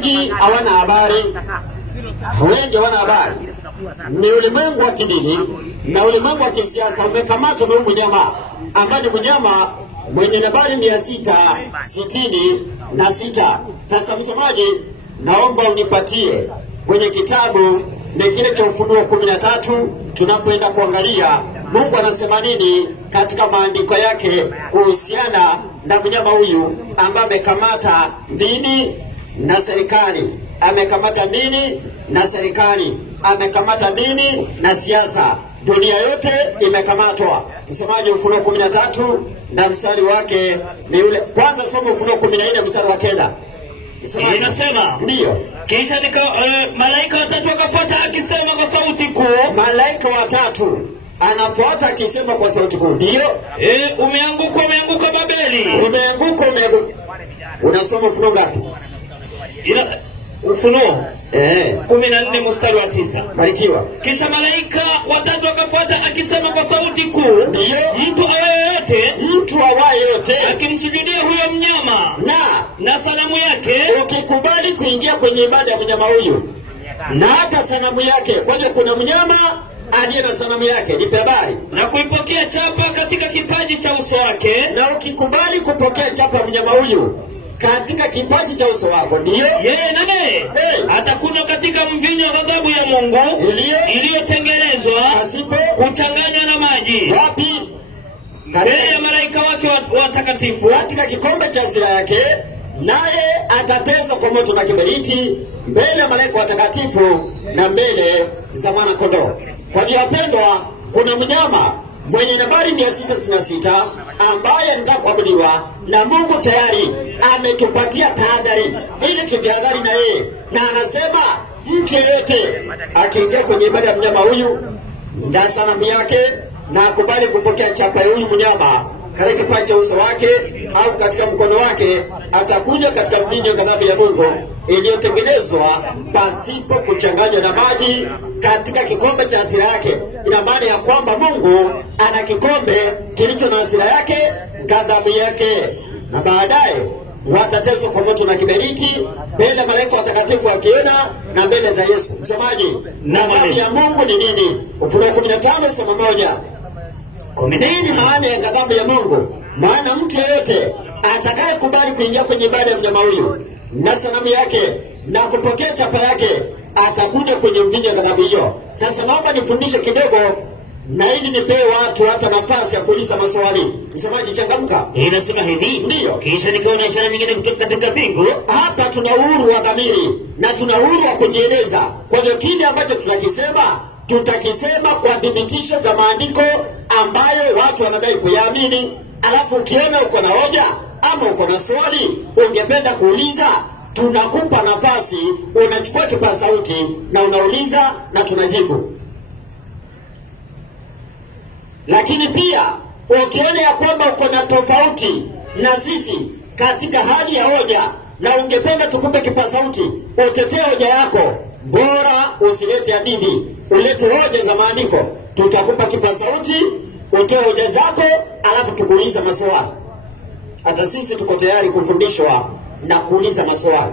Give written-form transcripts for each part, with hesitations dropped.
wengi hawana habari. Wengi hawana habari. Ni ulimwengu wa kidini na ulimwengu wa kisiasa umekamatwa na mnyama ambaye ni mnyama mwenye nambari 666. Sasa msomaji, naomba unipatie kwenye kitabu ni kile cha Ufunuo 13 tunapoenda kuangalia Mungu anasema nini katika maandiko yake kuhusiana na mnyama huyu ambaye amekamata dini na serikali. Amekamata dini na serikali, amekamata dini na siasa. Dunia yote imekamatwa. Msomaji, Ufunuo 13 na mstari wake ni yule. Kwanza soma Ufunuo 14 mstari wa 9. Inasema ndio, kisha malaika watatu wakafuata akisema kwa sauti kuu. Malaika watatu anafuata akisema kwa sauti kuu. Ndio, umeanguka Babeli. Umeanguka. Unasoma Ufunuo ngapi? Ufunuo 14 mstari wa 9. Barikiwa. Kisha malaika watatu wakafuata akisema kwa sauti kuu. Ndio, mtu awaye yote akimsujudia huyo mnyama na sanamu yake. Ukikubali kuingia kwenye ibada ya mnyama huyu na hata sanamu yake, kwani kuna mnyama aliye na sanamu yake, nipe habari, na kuipokea chapa katika kipaji cha uso wake. Na ukikubali kupokea chapa ya mnyama huyu katika kipaji cha uso wako, ndio yeye naye atakunywa katika mvinyo wa ghadhabu ya Mungu iliyotengenezwa pasipo kuchanganywa na maji. Wapi? Mbele ya malaika wake watakatifu, katika kikombe cha hasira yake, naye atateswa kwa moto na kiberiti mbele ya malaika watakatifu na mbele za mwana kondoo. Kwa hiyo wapendwa, kuna mnyama mwenye nambari 666 ambaye anataka kuabudiwa, na Mungu tayari ametupatia tahadhari ili tujihadhari na yeye. Na anasema mtu yeyote akiingia kwenye ibada ya mnyama huyu na sanamu yake na akubali kupokea chapa ya huyu mnyama katika kipaji cha uso wake au katika mkono wake, atakunywa katika mvinyo ghadhabu ya Mungu iliyotengenezwa pasipo kuchanganywa na maji katika kikombe cha hasira yake. Ina maana ya kwamba Mungu ana kikombe kilicho na hasira yake, ghadhabu yake, na baadaye watateswa kwa moto na kiberiti mbele ya malaika watakatifu wakiona na mbele za Yesu. Msomaji, ghadhabu ya Mungu ni nini? Ufunuo 15 somo 1. Nini maana ya ghadhabu ya Mungu? Maana mtu yeyote atakaye kubali kuingia kwenye ibada ya mnyama huyu na sanamu yake na kupokea chapa yake atakuja kwenye mvinyo wa ghadhabu hiyo. Sasa naomba nifundishe kidogo na ili nipewe watu hata nafasi ya kuuliza maswali. Msemaji, changamka. Inasema hivi. Ndio. Kisha nikaona ishara nyingine kutoka katika mbingu. Hapa tuna uhuru wa dhamiri na tuna uhuru wa kujieleza. Kwa hiyo kile ambacho tutakisema kwa thibitisho za maandiko ambayo watu wanadai kuyaamini. Alafu ukiona uko na hoja ama uko na swali ungependa kuuliza, tunakupa nafasi, unachukua kipaza sauti na unauliza na tunajibu. Lakini pia ukiona ya kwamba uko na tofauti na sisi katika hali ya hoja na ungependa tukupe kipaza sauti utetee hoja yako, bora usilete hadithi, ulete hoja za maandiko. Tutakupa kipaza sauti, utoe hoja zako, alafu tukuuliza maswali. Hata sisi tuko tayari kufundishwa na kuuliza maswali.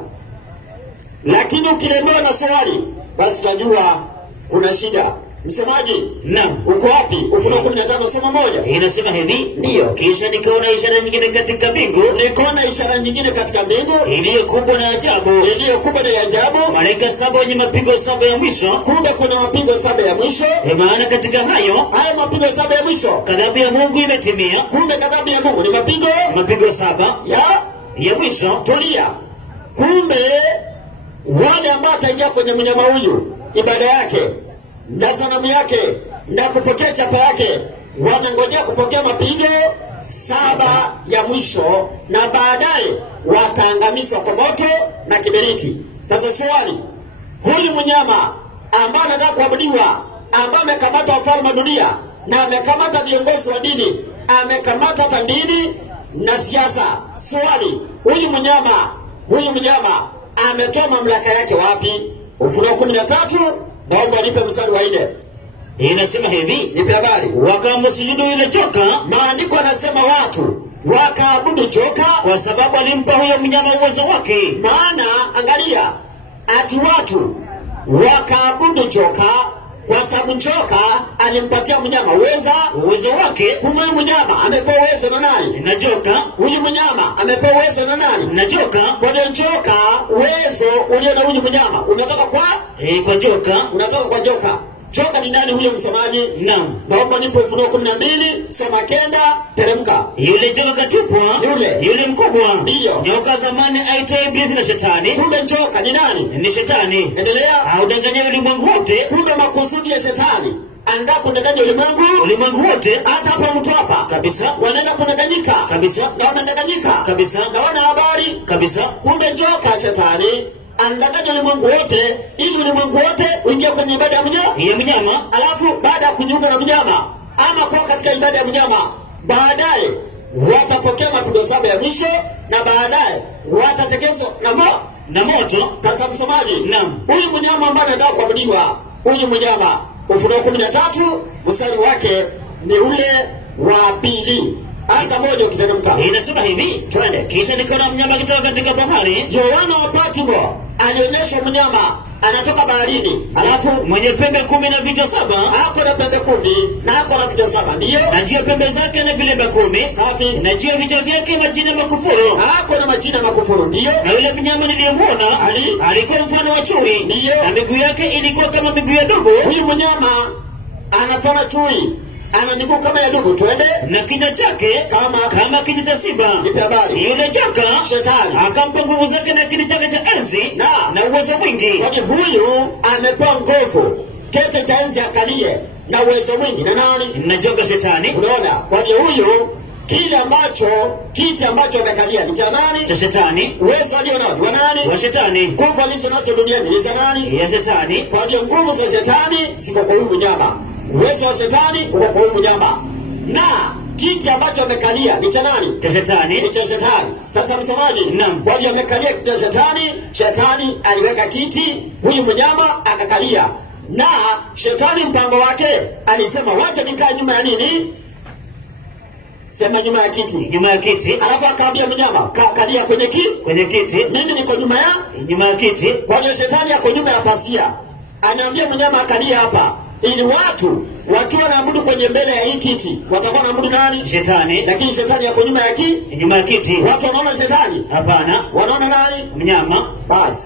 Lakini ukilemewa na swali, basi tutajua kuna shida. Msemaji, naam, uko wapi? Ufunuo 15 somo 1. Inasema hivi. Ndio. Kisha nikaona ishara nyingine katika mbingu. Nikaona ishara nyingine katika mbingu iliyo kubwa na ajabu. Malaika 7 wenye mapigo 7 ya mwisho. Kumbe kuna mapigo 7 ya mwisho. Maana katika hayo mapigo 7 ya mwisho ghadhabu ya Mungu imetimia. Kumbe ghadhabu ya Mungu ni mapigo 7 ya mwisho. Tulia. Kumbe wale ambao wataingia kwenye mnyama huyu, ibada yake na sanamu yake na kupokea chapa yake, wanangojea kupokea mapigo 7 ya mwisho, na baadaye wataangamizwa kwa moto na kiberiti. Sasa swali, huyu mnyama ambaye anataka kuabudiwa, ambaye amekamata wafalme wa dunia na amekamata viongozi wa dini, amekamata hata dini na siasa, swali, huyu mnyama ametoa mamlaka yake wapi? Ufunuo 13, naomba nipe mstari wa 4. Inasema hivi. Nipe habari. Wakamsujudu yule joka. Maandiko yanasema watu wakaabudu joka kwa sababu alimpa huyo mnyama uwezo wake. Maana angalia, ati watu wakaabudu joka, kwa sababu njoka alimpatia mnyama uwezo wake. Kumbe huyu mnyama amepewa uwezo na nani? Na joka. Huyu mnyama amepewa uwezo na nani? Na joka. Kwa hiyo njoka, uwezo ulio na huyu mnyama unatoka kwa joka. Unatoka kwa joka. Joka ni nani huyo msemaji? Naam. Naomba nipo Ufunuo 12, sema kenda, teremka. Yule joka katupwa, yule mkubwa. Ndio. Nyoka zamani aitwa Ibilisi na Shetani. Kumbe njoka ni nani? Ni Shetani. Endelea. Audanganya ulimwengu wote. Kumbe makusudi ya Shetani anataka kudanganya ulimwengu wote. Hata hapa mtu hapa kabisa wanaenda kudanganyika kabisa, na wanadanganyika kabisa, na wana habari kabisa. Kumbe njoka Shetani andanganya ulimwengu wote, ili ulimwengu wote uingie kwenye ibada ya mnyama. Alafu baada ya kujiunga na mnyama ama kwa katika ibada ya mnyama, baadaye watapokea mapigo 7 ya mwisho, na baadaye watatekeswa na moto. Sasa msomaji, naam, huyu mnyama ambaye anataka kuabudiwa, huyu mnyama, Ufunuo 13 mstari wake ni ule wa 2. Anza moja ukiteremka. Inasema hivi, twende. Kisha nikaona mnyama kutoka katika bahari. Yohana wa Patmo alionyeshwa mnyama anatoka baharini. Alafu mwenye pembe 10 na vichwa 7. Ako na pembe 10 na ako na vichwa 7. Ndio. Na juu pembe zake na vilemba 10. Safi. Na juu vichwa vyake majina makufuru. Ako na majina makufuru. Ndio. Na yule mnyama niliyemuona alikuwa mfano wa chui. Ndio. Na miguu yake ilikuwa kama miguu ya dubu. Huyu mnyama anafanana chui, ana miguu kama ya dubu. Twende. Na kinywa chake kama kinywa cha simba. Nipe habari. Yule joka Shetani akampa nguvu zake na kinywa chake cha enzi na uwezo mwingi. Kwa hiyo huyu amepewa nguvu, kete cha enzi akalie na uwezo mwingi. Na nani? Na joka Shetani. Unaona? Kwa hiyo huyu kiti ambacho amekalia ni cha nani? Cha Shetani. Uwezo alio nao wa nani? Wa Shetani. Nguvu alizo nazo duniani ni za nani? Ya Shetani. Kwa hiyo nguvu za Shetani ziko kwa huyu mnyama. Uwezo wa Shetani uko kwa huyu mnyama. Na kiti ambacho amekalia ni cha nani? Cha Shetani. Ni cha Shetani. Sasa msomaji, naam, kwa hiyo amekalia kiti cha Shetani. Shetani aliweka kiti, huyu mnyama akakalia. Na Shetani mpango wake alisema, wacha nikae nyuma ya nini? Sema nyuma ya kiti. Nyuma ya kiti. Alafu akaambia mnyama, kalia kwenye kiti. Mimi niko nyuma ya kiti. Kwa hiyo Shetani yako nyuma ya pasia. Anaambia mnyama akalia hapa, ili watu wakiwa naabudu kwenye mbele ya hii kiti watakuwa naabudu nani? Shetani. Lakini Shetani yako nyuma ya kiti. Watu wanaona Shetani? Hapana. Wanaona nani? Mnyama. Basi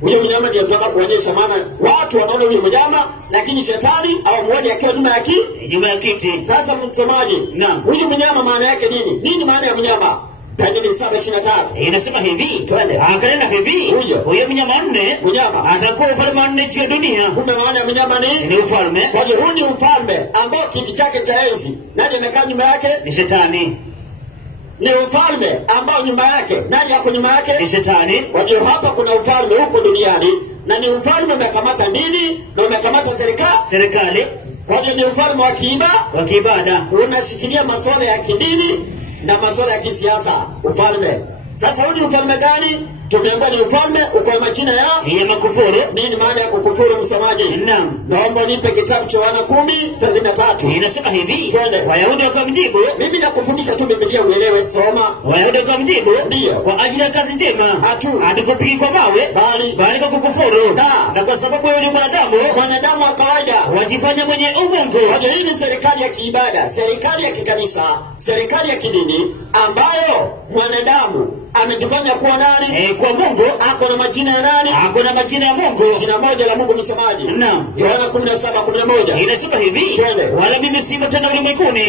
huyo mnyama ndiye tunataka kuonyesha, maana watu wanaona huyo mnyama, lakini Shetani au muone akiwa nyuma ya kiti. Sasa msomaji, naam, huyu mnyama maana yake nini? Nini maana ya mnyama? Danieli 7:23 inasema hivi, twende. Akanena hivi, huyo mnyama atakuwa ufalme 4 juu ya dunia. Kumbe maana ya mnyama ni ufalme. Kwa hiyo huu ni ufalme ambao kiti chake cha enzi, nani amekaa nyuma yake? Ni Shetani. Ni ufalme ambao nyuma yake, nani yako nyuma yake? Ni Shetani. Kwa hiyo hapa kuna ufalme huko duniani, na ni ufalme umekamata dini na umekamata serikali. Kwa hiyo ni ufalme wa kiibada, unashikilia masuala ya kidini na masuala ya kisiasa. Ufalme. Sasa huu ni ufalme gani? Tumeambiwa ni ufalme uko na majina ya makufuru. Nini maana ya kukufuru msomaji? Naam. Naomba nipe kitabu cha Yohana 10:33. Inasema hivi, twende. Wayahudi wakamjibu, mimi nakufundisha tu Biblia uelewe, soma. Wayahudi wakamjibu, ndio, kwa ajili ya kazi njema hatukupigi kwa mawe, bali kwa kukufuru. Na kwa sababu wewe ni mwanadamu wa kawaida, wajifanya mwenye umungu. Hii ni serikali ya kiibada, serikali ya kikanisa, serikali ya kidini ambayo mwanadamu amejifanya kuwa nani? Kwa Mungu. Ako na majina ya nani? Ako na majina ya Mungu. Jina moja la Mungu msemaji. Naam. Yohana 17:11 inasema hivi, twende. Wala mimi simo tena ulimwenguni,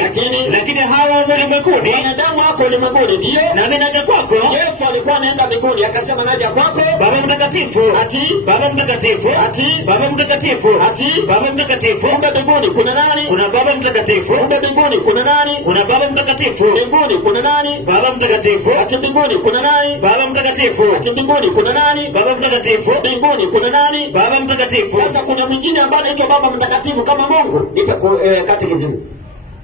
lakini hawa ulimwenguni. Wanadamu wako ulimwenguni, ndio. Na mimi naja kwako. Yesu alikuwa anaenda mbinguni, akasema naja kwako. Baba mtakatifu. Baba mtakatifu. Baba mtakatifu. Baba mtakatifu. Kumbe mbinguni kuna nani? Kuna Baba mtakatifu. Kumbe mbinguni kuna nani? Kuna Baba mtakatifu. Mbinguni kuna nani? Baba mtakatifu. Mbinguni kuna nani? Baba mtakatifu. Mbinguni kuna nani? Baba mtakatifu. Mbinguni kuna nani? Baba mtakatifu. Sasa kuna mwingine ambaye anaitwa Baba mtakatifu kama Mungu. Nipe katekisimu.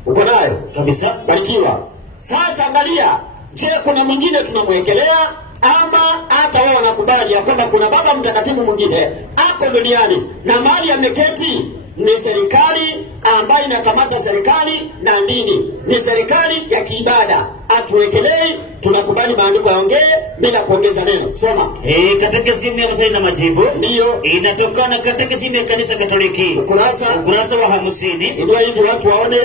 Uko nayo? Kabisa. Barikiwa. Sasa angalia, je, kuna mwingine tunamwekelea ama hata wao wanakubali ya kwamba kuna Baba mtakatifu mwingine ako duniani na mahali ameketi ni serikali ambayo inakamata serikali na dini. Ni serikali ya kiibada. Atuwekelei, tunakubali maandiko yaongee bila kuongeza neno. Soma. Katekisimu ya maswali na majibu. Ndio. Inatokana katekisimu ya kanisa Katoliki. Ukurasa wa 50. Ndio hivi watu waone.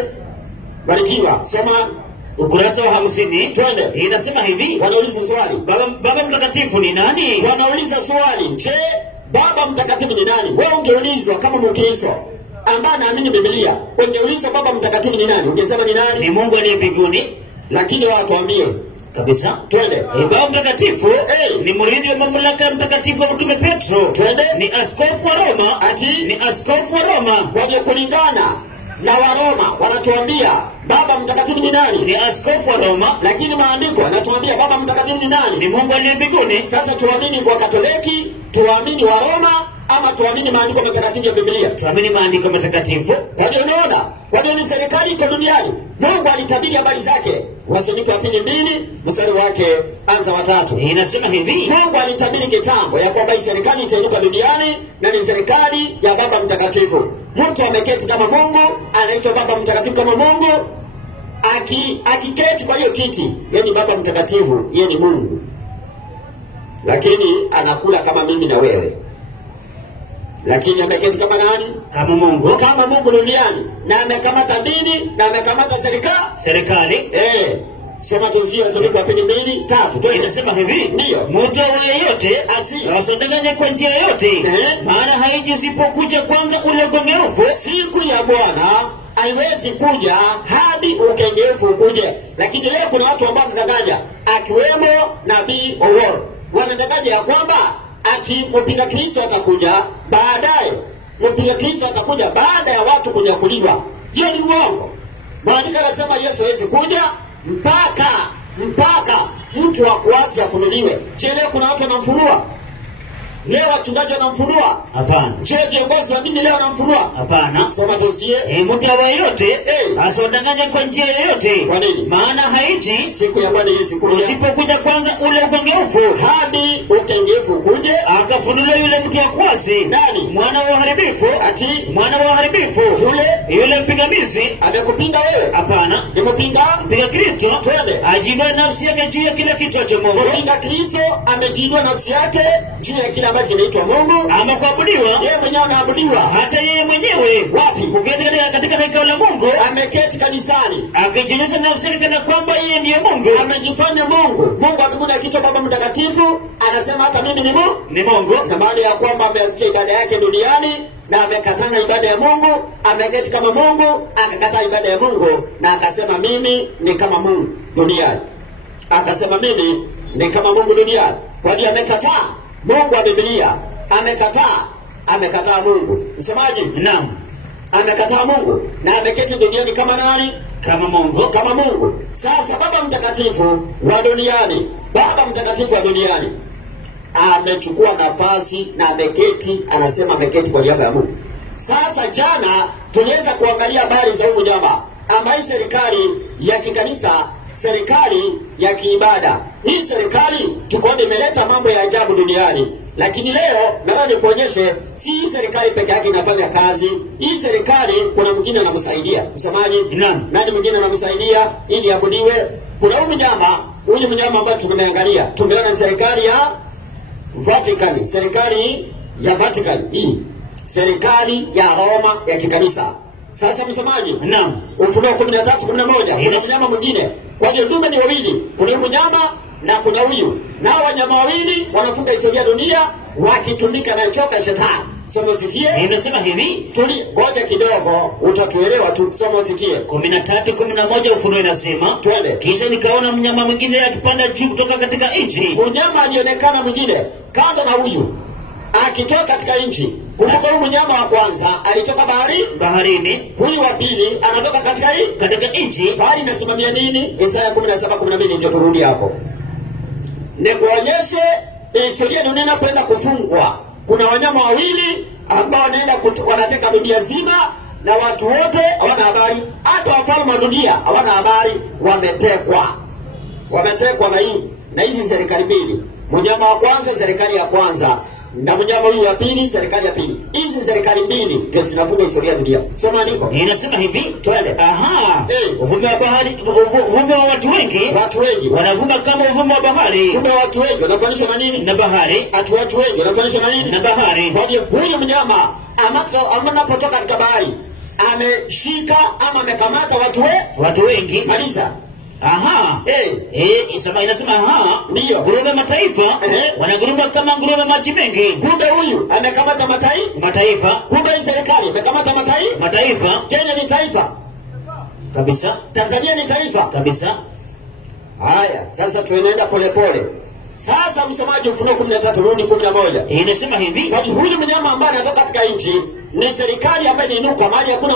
Barikiwa. Soma. Ukurasa wa 50. Twende. Inasema hivi. Wanauliza swali. Baba mtakatifu ni nani? Wanauliza swali. Je, Baba mtakatifu ni nani? Wewe ungeulizwa kama Mkristo ambaye anaamini Biblia, ungeulizwa Baba mtakatifu ni nani? Ungesema ni nani? Ni Mungu aliye mbinguni. Lakini watu waambie kabisa. Twende. Baba mtakatifu ni mrithi wa mamlaka mtakatifu wa Mtume Petro. Twende. Ni askofu wa Roma. Ni askofu wa Roma. Kwa kulingana na Waroma wanatuambia Baba mtakatifu ni nani? Ni askofu wa Roma. Lakini maandiko yanatuambia Baba mtakatifu ni nani? Ni Mungu aliye mbinguni. Sasa tuamini kwa Katoliki, tuamini wa Roma, ama tuamini maandiko matakatifu ya Biblia? Tuamini maandiko matakatifu. Kwa hiyo unaona, kwa hiyo ni serikali iko duniani. Mungu alitabiri habari zake. Wasalonike wa pili 2 mstari wake anza wa 3. Inasema hivi. Mungu alitabiri kitambo ya kwamba hii serikali itainuka duniani na ni serikali ya Baba mtakatifu. Mtu ameketi kama Mungu, anaitwa Baba mtakatifu kama Mungu. Akiketi kwa hiyo kiti, yeye ni Baba mtakatifu, yeye ni Mungu. Lakini anakula kama mimi na wewe. Lakini ameketi kama nani? Kama Mungu. Kama Mungu duniani. Na amekamata dini na amekamata serikali. Soma tusikie Wasalonike wa pili 2:3. Inasema hivi. Ndio. Mtu yeyote asidanganye kwa njia yoyote. Maana haiji isipokuja kwanza ule ukengefu. Siku ya Bwana haiwezi kuja hadi ukengefu ukuje. Lakini leo kuna watu ambao wanadanganya, akiwemo nabii Oworo. Wanadanganya ya kwamba ati mpinga Kristo atakuja baadaye. Mpinga Kristo atakuja baada ya watu kunyakuliwa. Hiyo ni uongo. Maandiko yanasema Yesu hawezi kuja mpaka mtu wa kuasi afunuliwe. Je, leo kuna watu wanamfunua? Leo wachungaji wanamfunua? Hapana. Je, viongozi wa dini leo wanamfunua? Hapana. Soma tusikie. Mtu yeyote asidanganye kwa njia yoyote. Kwa nini? Maana haiji siku ya Bwana Yesu kuja usipokuja kwanza ule ukengefu hadi ukengefu kuje akafunuliwa yule mtu wa kuasi. Nani? Mwana wa uharibifu. Mwana wa uharibifu. Yule mpingamizi. Amekupinga wewe? Hapana. Nimepinga Kristo. Twende. Ajinua nafsi yake juu ya kila kitu cha Mungu. Mpinga Kristo amejinua nafsi yake juu ya kila ambacho kinaitwa Mungu. Ama kuabudiwa. Yeye mwenyewe anaabudiwa. Hata yeye mwenyewe. Wapi? Kuketi katika hekalu la Mungu. Ameketi kanisani. Akijionyesha nafsi yake kana kwamba yeye ndiye Mungu. Amejifanya Mungu. Mungu mbinguni akiitwa Baba mtakatifu, anasema hata mimi ni Mungu. Na maana ya kwamba ameanzisha ibada yake duniani na amekatana ibada ya Mungu, ameketi kama Mungu, akakataa ibada ya Mungu na akasema mimi ni kama Mungu duniani. Akasema mimi ni kama Mungu duniani. Kwa hiyo amekataa Mungu wa Biblia, amekataa Mungu. Msemaji? Naam. Amekataa Mungu na ameketi duniani kama nani? Kama Mungu. Sasa Baba mtakatifu wa duniani, amechukua nafasi na ameketi, anasema ameketi kwa niaba ya Mungu. Sasa jana tuliweza kuangalia habari za huyu jamaa ambaye serikali ya kikanisa, serikali ya kiibada. Hii serikali tukoone imeleta mambo ya ajabu duniani. Lakini leo nataka nikuonyeshe si hii serikali peke yake inafanya kazi. Hii serikali kuna mwingine anamsaidia. Msemaji? Nani mwingine anamsaidia ili abudiwe? Kuna huyu mnyama ambaye tumeangalia. Tumeona serikali ya Vatican, serikali ya Vatican hii. Serikali ya Roma ya kikanisa. Sasa msemaji? Ufunuo 13:11. Kuna mnyama mwingine. Kwa hiyo ndume ni wawili. Kuna mnyama na kuna huyu. Na wanyama wawili wanafunga historia dunia wakitumika na choka shetani. Somo sikie. Inasema hivi. Ngoja kidogo utatuelewa tu. Somo sikie. 13:11 Ufunuo inasema. Twende. Kisha nikaona mnyama mwingine akipanda juu kutoka katika nchi. Mnyama alionekana mwingine kando na huyu akitoka katika nchi. Kumbuka huyu mnyama wa kwanza alitoka baharini. Huyu wa pili anatoka katika nchi. Bahari inasimamia nini? Isaya 17:12 ndio turudi hapo. Nikuonyeshe historia dunia inapoenda kufungwa. Kuna wanyama wawili ambao wanateka dunia zima na watu wote hawana habari. Hata wafalme wa dunia hawana habari, wametekwa na hizi serikali mbili. Mnyama wa kwanza, serikali ya kwanza na mnyama huyu wa pili, serikali ya pili. Hizi serikali mbili ndio zinafunga historia ya dunia. Soma andiko. Inasema hivi, twende. Uvumi wa bahari, uvumi wa watu wengi wanavuma kama uvumi wa bahari. Kumbe watu wengi wanafanisha na nini? Na bahari. Watu wengi wanafanisha na nini? Na bahari. Kwa hiyo huyu mnyama anapotoka katika bahari ameshika ama amekamata watu wengi. Maliza. Inasema ndio ngurume mataifa wanaguruma kama ngurume maji mengi. Kumbe huyu amekamata mataifa. Kumbe hii serikali amekamata mataifa. Kenya ni taifa kabisa. Tanzania ni taifa kabisa. Haya, sasa tunaenda polepole. Sasa msomaji, Ufunuo 13 rudi 11. Inasema hivi, huyu mnyama ambaye anatoka katika nchi ni serikali ambayo ininuka mahali hakuna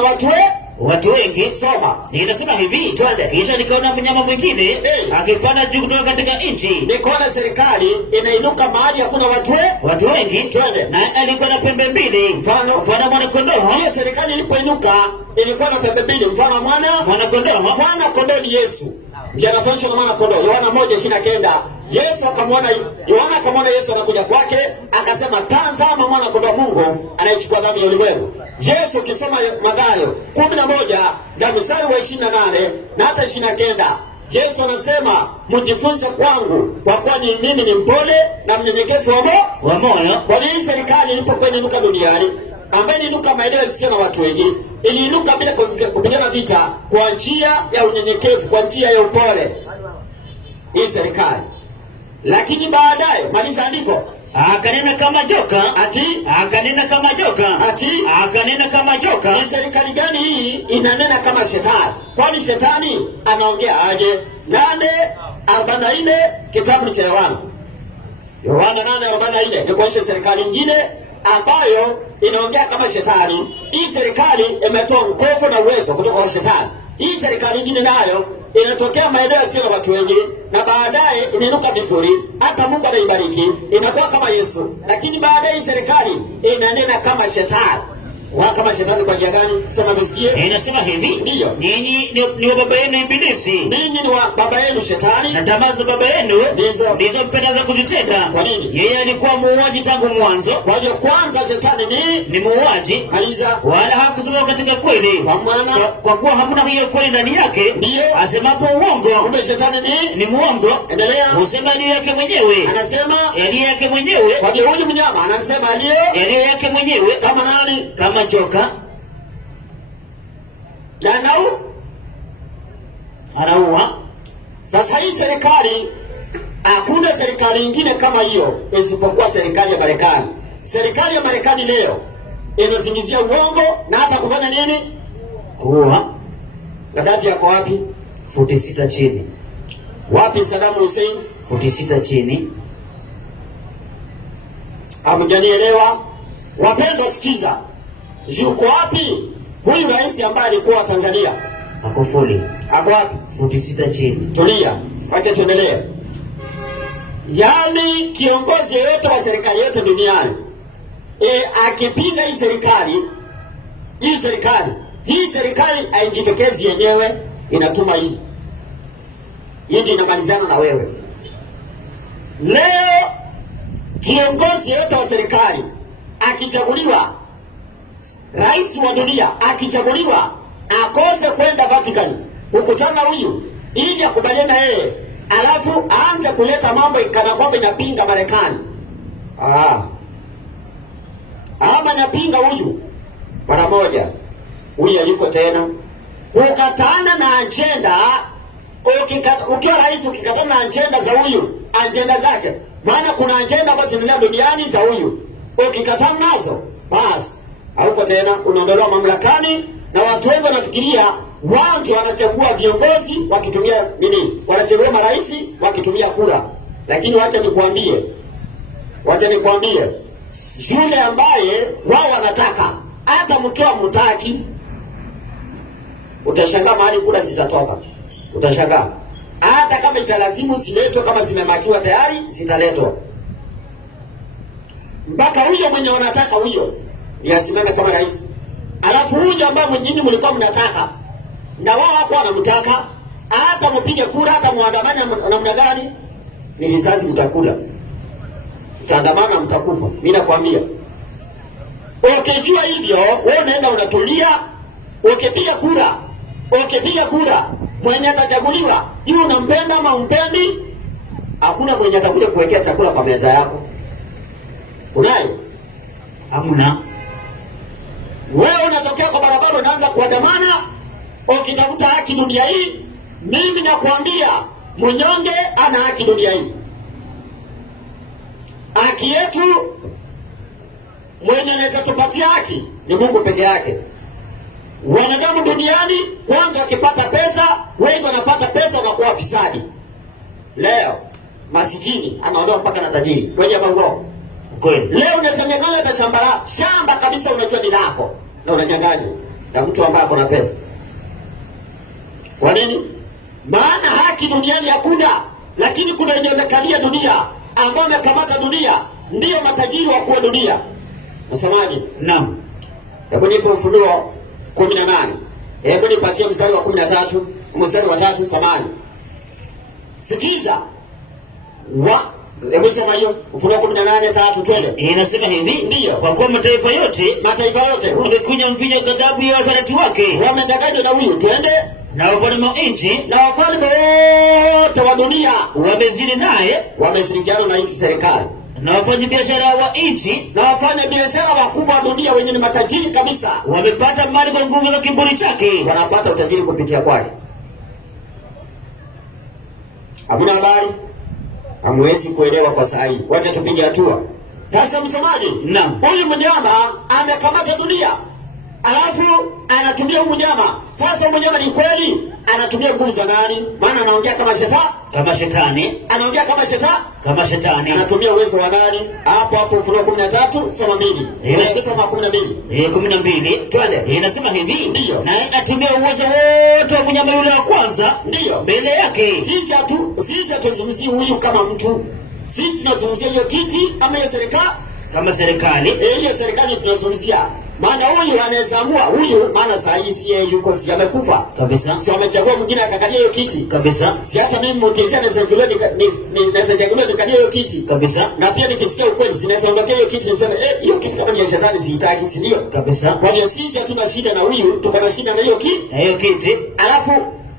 watu wengi. Soma. Inasema hivi, twende. Kisha nikaona mnyama mwingine akipanda juu kutoka katika nchi. Nikaona serikali inainuka mahali hakuna watu wengi. Twende. Na alikuwa na pembe mbili, mfano mwana kondoo. Hiyo serikali ilipoinuka ilikuwa na pembe mbili, mfano mwana kondoo. Mwana kondoo ni Yesu. Ndiye anafanana na mwana kondoo. Yohana 1:29. Yohana akamwona Yesu anakuja kwake, akasema, tazama mwana kondoo Mungu anayechukua dhambi ya ulimwengu. Yesu kisoma Mathayo 11 na mstari wa 28 na hata 29, Yesu anasema, mjifunze kwangu kwa kuwa mimi ni mpole na mnyenyekevu wa moyo. Kwa hiyo serikali ilipokuwa inuka duniani, ambaye ilinuka maeneo yasiyo na watu wengi, iliinuka bila kupigana vita, kwa njia ya unyenyekevu, kwa njia ya upole, hii serikali. Lakini baadaye, maliza andiko, akanena kama joka. Akanena kama joka. Ni serikali gani hii inanena kama shetani? Kwani shetani anaongea aje? 8:44 kitabu cha Yohana 8:44 ni kuonyesha serikali nyingine ambayo inaongea kama shetani. Hii serikali imetoa nguvu na uwezo kutoka kwa shetani. Hii serikali nyingine nayo inatokea maeneo yasiyo na watu wengi, na baadaye inainuka vizuri, hata Mungu anaibariki, inakuwa kama Yesu. Lakini baadaye serikali inanena kama shetani. Kama shetani kwa njia gani? Sema msikie. Inasema hivi, ndio, nyinyi ni wa baba yenu Ibilisi. Ninyi ni wa baba yenu Shetani, na tamaa za baba yenu ndizo mpendaza kuzitenda. Kwa nini? Yeye alikuwa muuaji tangu mwanzo. Kwa hiyo kwanza shetani ni muuaji. Maliza. Wala hakusimama katika kweli, kwa kuwa hamna hiyo kweli ndani yake. Ndio asemapo uongo. Kumbe shetani ni muongo. Endelea. Husema yaliyo yake mwenyewe. Anasema yaliyo yake mwenyewe. Kwa hiyo huyu mnyama anasema yaliyo yake mwenyewe. Kama nani? Kama joka. Na anaua. Sasa hii serikali, hakuna serikali nyingine kama hiyo isipokuwa serikali ya Marekani. Serikali ya Marekani leo inazingizia uongo na hata kufanya nini? Kuua. Gaddafi yako wapi? Futi 6 chini. Wapi Saddam Hussein? Futi 6 chini. Hamjanielewa? Wapendwa, sikiza. Yuko wapi huyu rais ambaye alikuwa Tanzania? Magufuli. Ako wapi? Futi 6 chini. Tulia, wacha tuendelee. Yaani kiongozi yote wa serikali yote duniani akipinga hii serikali haijitokezi yenyewe, inatuma hii ndio inamalizana na wewe. Leo kiongozi yote wa serikali akichaguliwa, rais wa dunia akichaguliwa, akose kwenda Vatican kukutana huyu ili akubaliane na yeye, alafu aanze kuleta mambo kana kwamba inapinga Marekani. Ama inapinga huyu mara moja, huyu yuko tena kukatana na agenda. Ukiwa rais ukikatana na agenda za huyu, agenda zake, maana kuna agenda ambazo zinaendelea duniani za huyu, ukikatana nazo, basi hauko tena, unaondolewa mamlakani. Na watu wengi wanafikiria wao ndio wanachagua viongozi wakitumia nini? Wanachagua marais wakitumia kura. Lakini wacha nikwambie, yule ambaye wao wanataka, hata mkiwa mtaki, utashangaa mahali kura zitatoka. Utashangaa. Hata kama italazimu ziletwe, kama zimemakiwa tayari zitaletwa. Mpaka huyo mwenye wanataka huyo ni asimame kama rais. Alafu huyo ambaye mwingine mlikuwa mnataka na wao hapo wanamtaka, hata mpige kura, hata muandamane namna gani, ni risasi mtakula. Mtaandamana mtakufa. Mimi nakwambia. Ukijua hivyo, wewe unaenda unatulia, ukipiga kura, mwenye atachaguliwa, yule unampenda ama umpendi, hakuna mwenye atakuja kuwekea chakula kwa meza yako. Unayo? Hamna. Wewe unatokea kwa barabara unaanza kuandamana, ukitafuta haki dunia hii. Mimi nakwambia, mnyonge ana haki dunia hii. Haki yetu mwenye anaweza tupatia haki ni Mungu peke yake. Wanadamu duniani kwanza wakipata pesa, wengi wanapata pesa wanakuwa fisadi. Leo masikini anaondoa mpaka na tajiri. Kwenye bango. Kweli. Leo unaweza nyang'anya hata shamba kabisa unajua ni lako na unanyang'anya na mtu ambaye ako na pesa. Kwa nini? Maana haki duniani hakuna, lakini kuna wenye wamekalia dunia, ambao wamekamata dunia, ndio matajiri wa kwa dunia. Msemaji? Naam. Hebu nipe Ufunuo 18. Hebu nipatie mstari wa 13, mstari wa 3 samani. Sikiza. Hebu sema hiyo Ufunuo 18:3 twende. Inasema hivi, ndio, kwa kuwa mataifa yote wamekunywa mvinyo ghadhabu ya washarati wake. Wamedanganywa na huyu, twende. Na wafalme wa nchi na wafalme wote wa dunia wamezini naye, wameshirikiana na hii serikali. Na wafanyabiashara wa nchi na wafanyabiashara wakubwa wa dunia wenye ni matajiri kabisa wamepata mali kwa nguvu za kiburi chake. Wanapata utajiri kupitia kwake. Hamna habari? Hamwezi kuelewa kwa sahihi. Wacha tupige hatua. Sasa msomaji, naam, huyu mnyama amekamata dunia, alafu anatumia huyu mnyama. Sasa mnyama ni kweli anatumia nguvu za nani? Maana anaongea kama shetani. Anaongea kama shetani. Anatumia uwezo wa nani? Hapo Ufunuo 13 soma 2. Soma 12. 12. Twende. Inasema hivi, ndio, na atumia uwezo wote wa mnyama yule wa kwanza, ndio, mbele yake. Sisi hatuzungumzii huyu kama mtu. Sisi tunazungumzia hiyo kiti ama hiyo serikali, kama serikali. Hiyo serikali tunazungumzia. Maana huyu anaweza amua huyu, maana saa hii si yeye yuko, si amekufa kabisa, si amechagua mwingine akakalia hiyo kiti kabisa. Si hata mimi mtizia naweza chaguliwa nikalia hiyo kiti kabisa, na pia nikisikia ukweli sinaweza ondokea hiyo kiti niseme hiyo kiti kama ni ya shetani siitaki, si ndio? Kabisa. Kwa hiyo sisi hatuna shida na huyu, tuko na shida na hiyo kiti. Alafu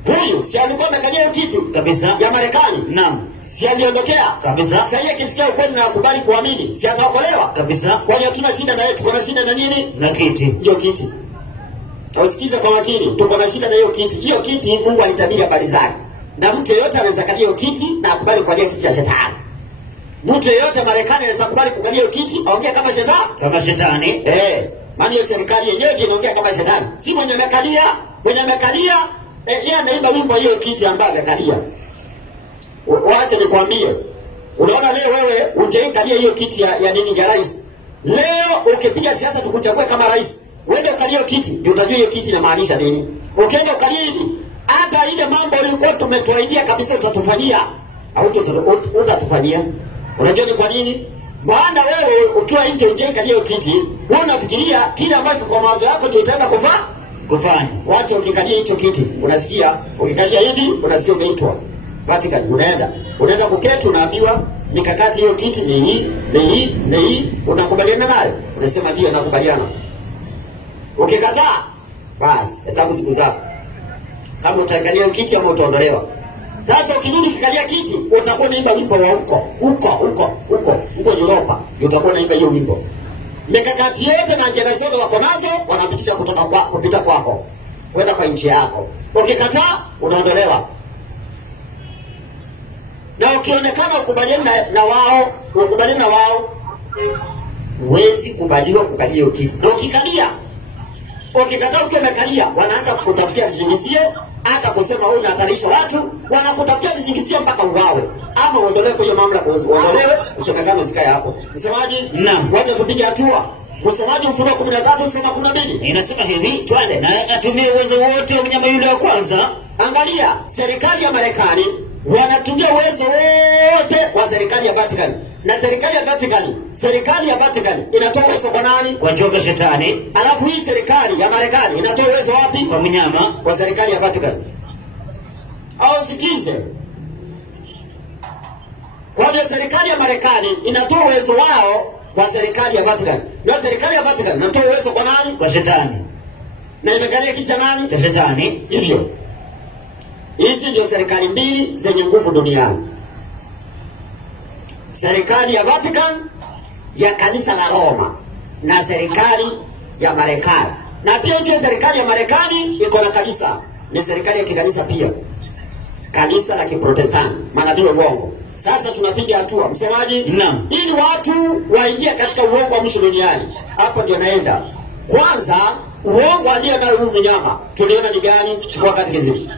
huyu si alikuwa amekalia hiyo kiti kabisa ya Marekani? Naam. Si aliondokea kabisa. Sasa yeye akisikia ukweli na akubali kuamini, si ataokolewa kabisa. Kwa hiyo tuna shida na yeye, tuko na shida na nini? Na kiti. Hiyo kiti. Usikize kwa makini, tuko na shida na hiyo kiti. Hiyo kiti Mungu alitabiri habari zake. Na mtu yeyote anaweza kalia hiyo kiti na akubali kukalia kiti cha shetani. Mtu yeyote Marekani anaweza kubali kukalia hiyo kiti, aongea kama shetani. Maana hiyo serikali yenyewe ndio inaongea kama shetani. Si mwenye amekalia, yeye anaimba wimbo hiyo kiti ambayo amekalia. Wacha nikwambie. Unaona leo wewe unjaikalia hiyo kiti ya nini ya rais. Leo ukipiga siasa tukuchague kama rais, wewe ukalia hiyo kiti, ndio utajua hiyo kiti inamaanisha nini. Ukienda ukalia hivi, hata ile mambo ilikuwa tumetuaidia kabisa utatufanyia, au utatufanyia. Unajua ni kwa nini? Maana wewe ukiwa nje unjaikalia hiyo kiti, wewe unafikiria kile ambacho kwa mawazo yako ndio utaenda kufanya. Wacha ukikalia hicho kiti, unasikia ukikalia hivi, unasikia umeitwa Vatican, unaenda kuketi, unaambiwa mikakati hiyo kiti ni hii, unakubaliana nayo? Unasema ndio nakubaliana. Ukikataa, basi hesabu siku zako. Kama utakalia hiyo kiti ama utaondolewa. Sasa ukirudi kikalia kiti, utakuwa unaimba wimbo wa huko Europa. Utakuwa unaimba hiyo wimbo. Mikakati yote na njia zote wako nazo, wanapitisha kupita kwako kwenda kwa nchi yako. Ukikataa, unaondolewa. Na ukionekana ukubaliana na wao, huwezi kubaliwa kukalia hiyo kiti. Na ukikataa ukiwa umekalia, wanaanza kutafutia vizingizio, hata kusema wewe unahatarisha watu, wanakutafutia vizingizio mpaka uwawe. Ama uondolewe kwa hiyo mamlaka, uondolewe, usionekane usikae hapo. Msemaji? Naam. Wacha tupige hatua. Msemaji Ufunuo 13 sura 12. Inasema hivi, twende. Na atumie uwezo wote wa mnyama yule wa kwanza. Angalia, serikali ya Marekani wanatumia uwezo wote wa serikali ya Vatican. Na serikali ya Vatican inatoa uwezo kwa nani? Kwa njoka shetani. Alafu hii serikali ya Marekani inatoa uwezo wapi? Kwa mnyama. Kwa serikali ya Vatican. Au sikize. Kwa hiyo serikali ya Marekani inatoa uwezo wao kwa serikali ya Vatican. Na serikali ya Vatican inatoa uwezo kwa nani? Kwa shetani. Na imekalia kiti cha nani? Cha shetani. Hivyo hizi ndio serikali mbili zenye nguvu duniani. Serikali ya Vatican ya kanisa la Roma na serikali ya Marekani. Na pia ujue serikali ya Marekani iko na kanisa, ni serikali ya kikanisa pia, kanisa la Kiprotestanti, maana ndio uongo. Sasa tunapiga hatua, msemaji? Naam. Ili watu waingie katika uongo wa mwisho duniani. Hapo ndio naenda. Kwanza uongo alio na huyu mnyama tuliona ni gani? Chukua katekisimu.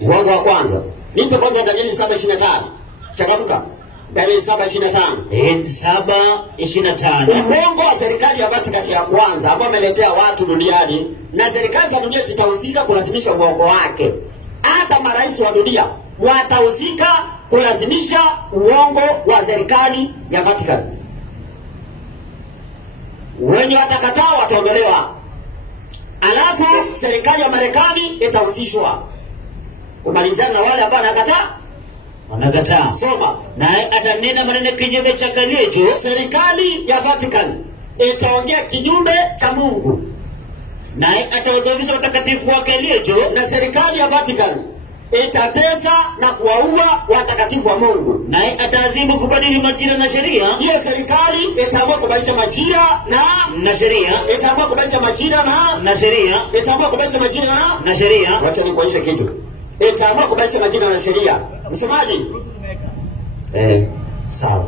Uongo wa kwanza. Nipe kwanza Danieli 7:25. Changamka. Danieli 7:25. 7:25. Uongo wa serikali ya Vatican ya kwanza ambao ameletea watu duniani, na serikali za dunia zitahusika kulazimisha uongo wake. Hata marais wa dunia watahusika kulazimisha uongo wa serikali ya Vatican. Wenye watakataa wataondolewa. Alafu serikali ya Marekani itahusishwa kumalizana na wale ambao wanakataa. Soma. Naye atanena maneno kinyume cha kalicho. Serikali ya Vatican itaongea kinyume cha Mungu. Naye atawadhoofisha watakatifu wake aliyejo. Na serikali ya Vatican itatesa na kuwaua watakatifu wa Mungu. Naye ataazimu kubadili majira na sheria. Hiyo serikali itaamua kubadilisha majira na sheria. Itaamua kubadilisha majira na sheria. Itaamua kubadilisha majira na sheria. Wacha nikuonyeshe kitu. Itaamua kubadilisha majira na sheria. Msemaji? Sawa.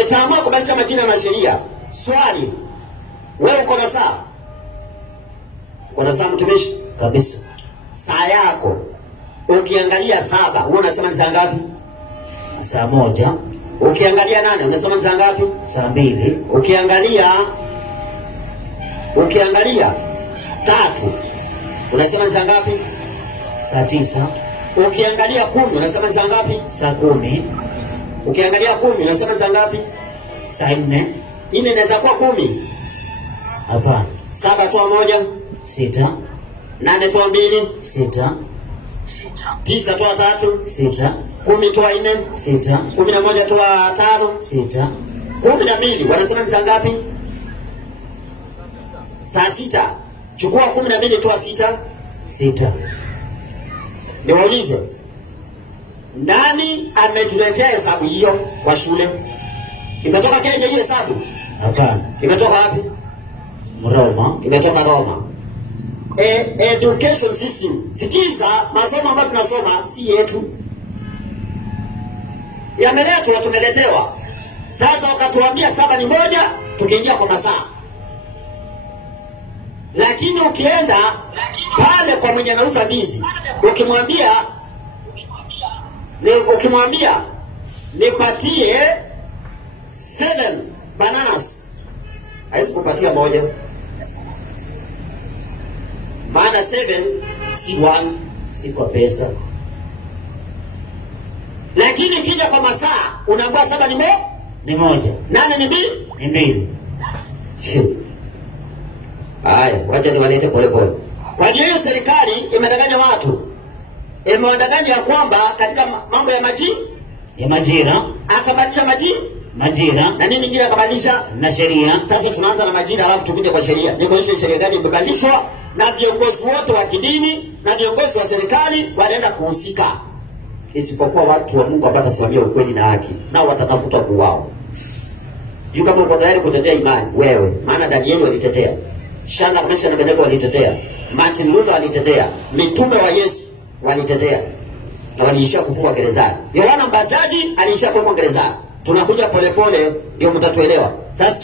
Itaamua kubadilisha majira na sheria. Swali. Wewe uko na saa? Uko na saa mtumishi? Kabisa. Saa yako ukiangalia 7, wewe unasema ni saa ngapi? Saa 1. Ukiangalia 8, unasema ni saa ngapi? Saa 2. Ukiangalia 3, unasema ni saa ngapi? Saa 9. Ukiangalia 10, unasema ni saa ngapi? Saa 10. Ukiangalia 10, unasema ni saa ngapi? Saa 4. 4 inaweza kuwa 10. Hapana. 7 toa 1. 6. 8 toa 2. 6. 9 toa 3. 6. 10 toa 4. 6. 11 toa 5. 6. 12 wanasema ni saa ngapi? Saa 6. Chukua 12 toa 6. 6. Niwaulize, nani ametuletea hesabu hiyo kwa shule? Imetoka Kenya hiyo hesabu? Hapana. Imetoka wapi? Roma. Imetoka Roma. Education system. Sikiza, masomo ambayo tunasoma si yetu. Yameletwa, tumeletewa. Sasa wakatuambia 7 ni 1, tukiingia kwa masaa. Lakini ukienda pale kwa mwenye anauza ndizi, ukimwambia nipatie 7 bananas, haisi kupatia 1. Maana 7 si 1, si kwa pesa. Lakini kija kwa masaa unaambiwa 7 ni 1. 8 ni 2. Haya, wacha niwalete pole pole. Kwa hiyo serikali imedanganya watu. Imewadanganya kwamba katika mambo ya majira akabadilisha majira na nini nyingine akabadilisha na sheria. Sasa tunaanza na majira alafu tukuje kwa sheria. Nikuonyeshe sheria gani imebadilishwa, na viongozi wote wa kidini na viongozi wa serikali wanaenda kuhusika, isipokuwa watu wa Mungu ambao wanasimamia ukweli na haki, nao watatafuta kuuawa. Juu kama uko tayari kutetea imani wewe, maana Danieli walitetea, Shanda Mesha na Abednego walitetea, Martin Luther walitetea, mitume wa Yesu walitetea, na waliishia kufungwa gerezani. Yohana Mbatizaji aliishia kufungwa gerezani. Tunakuja polepole ndio mtatuelewa. Sasa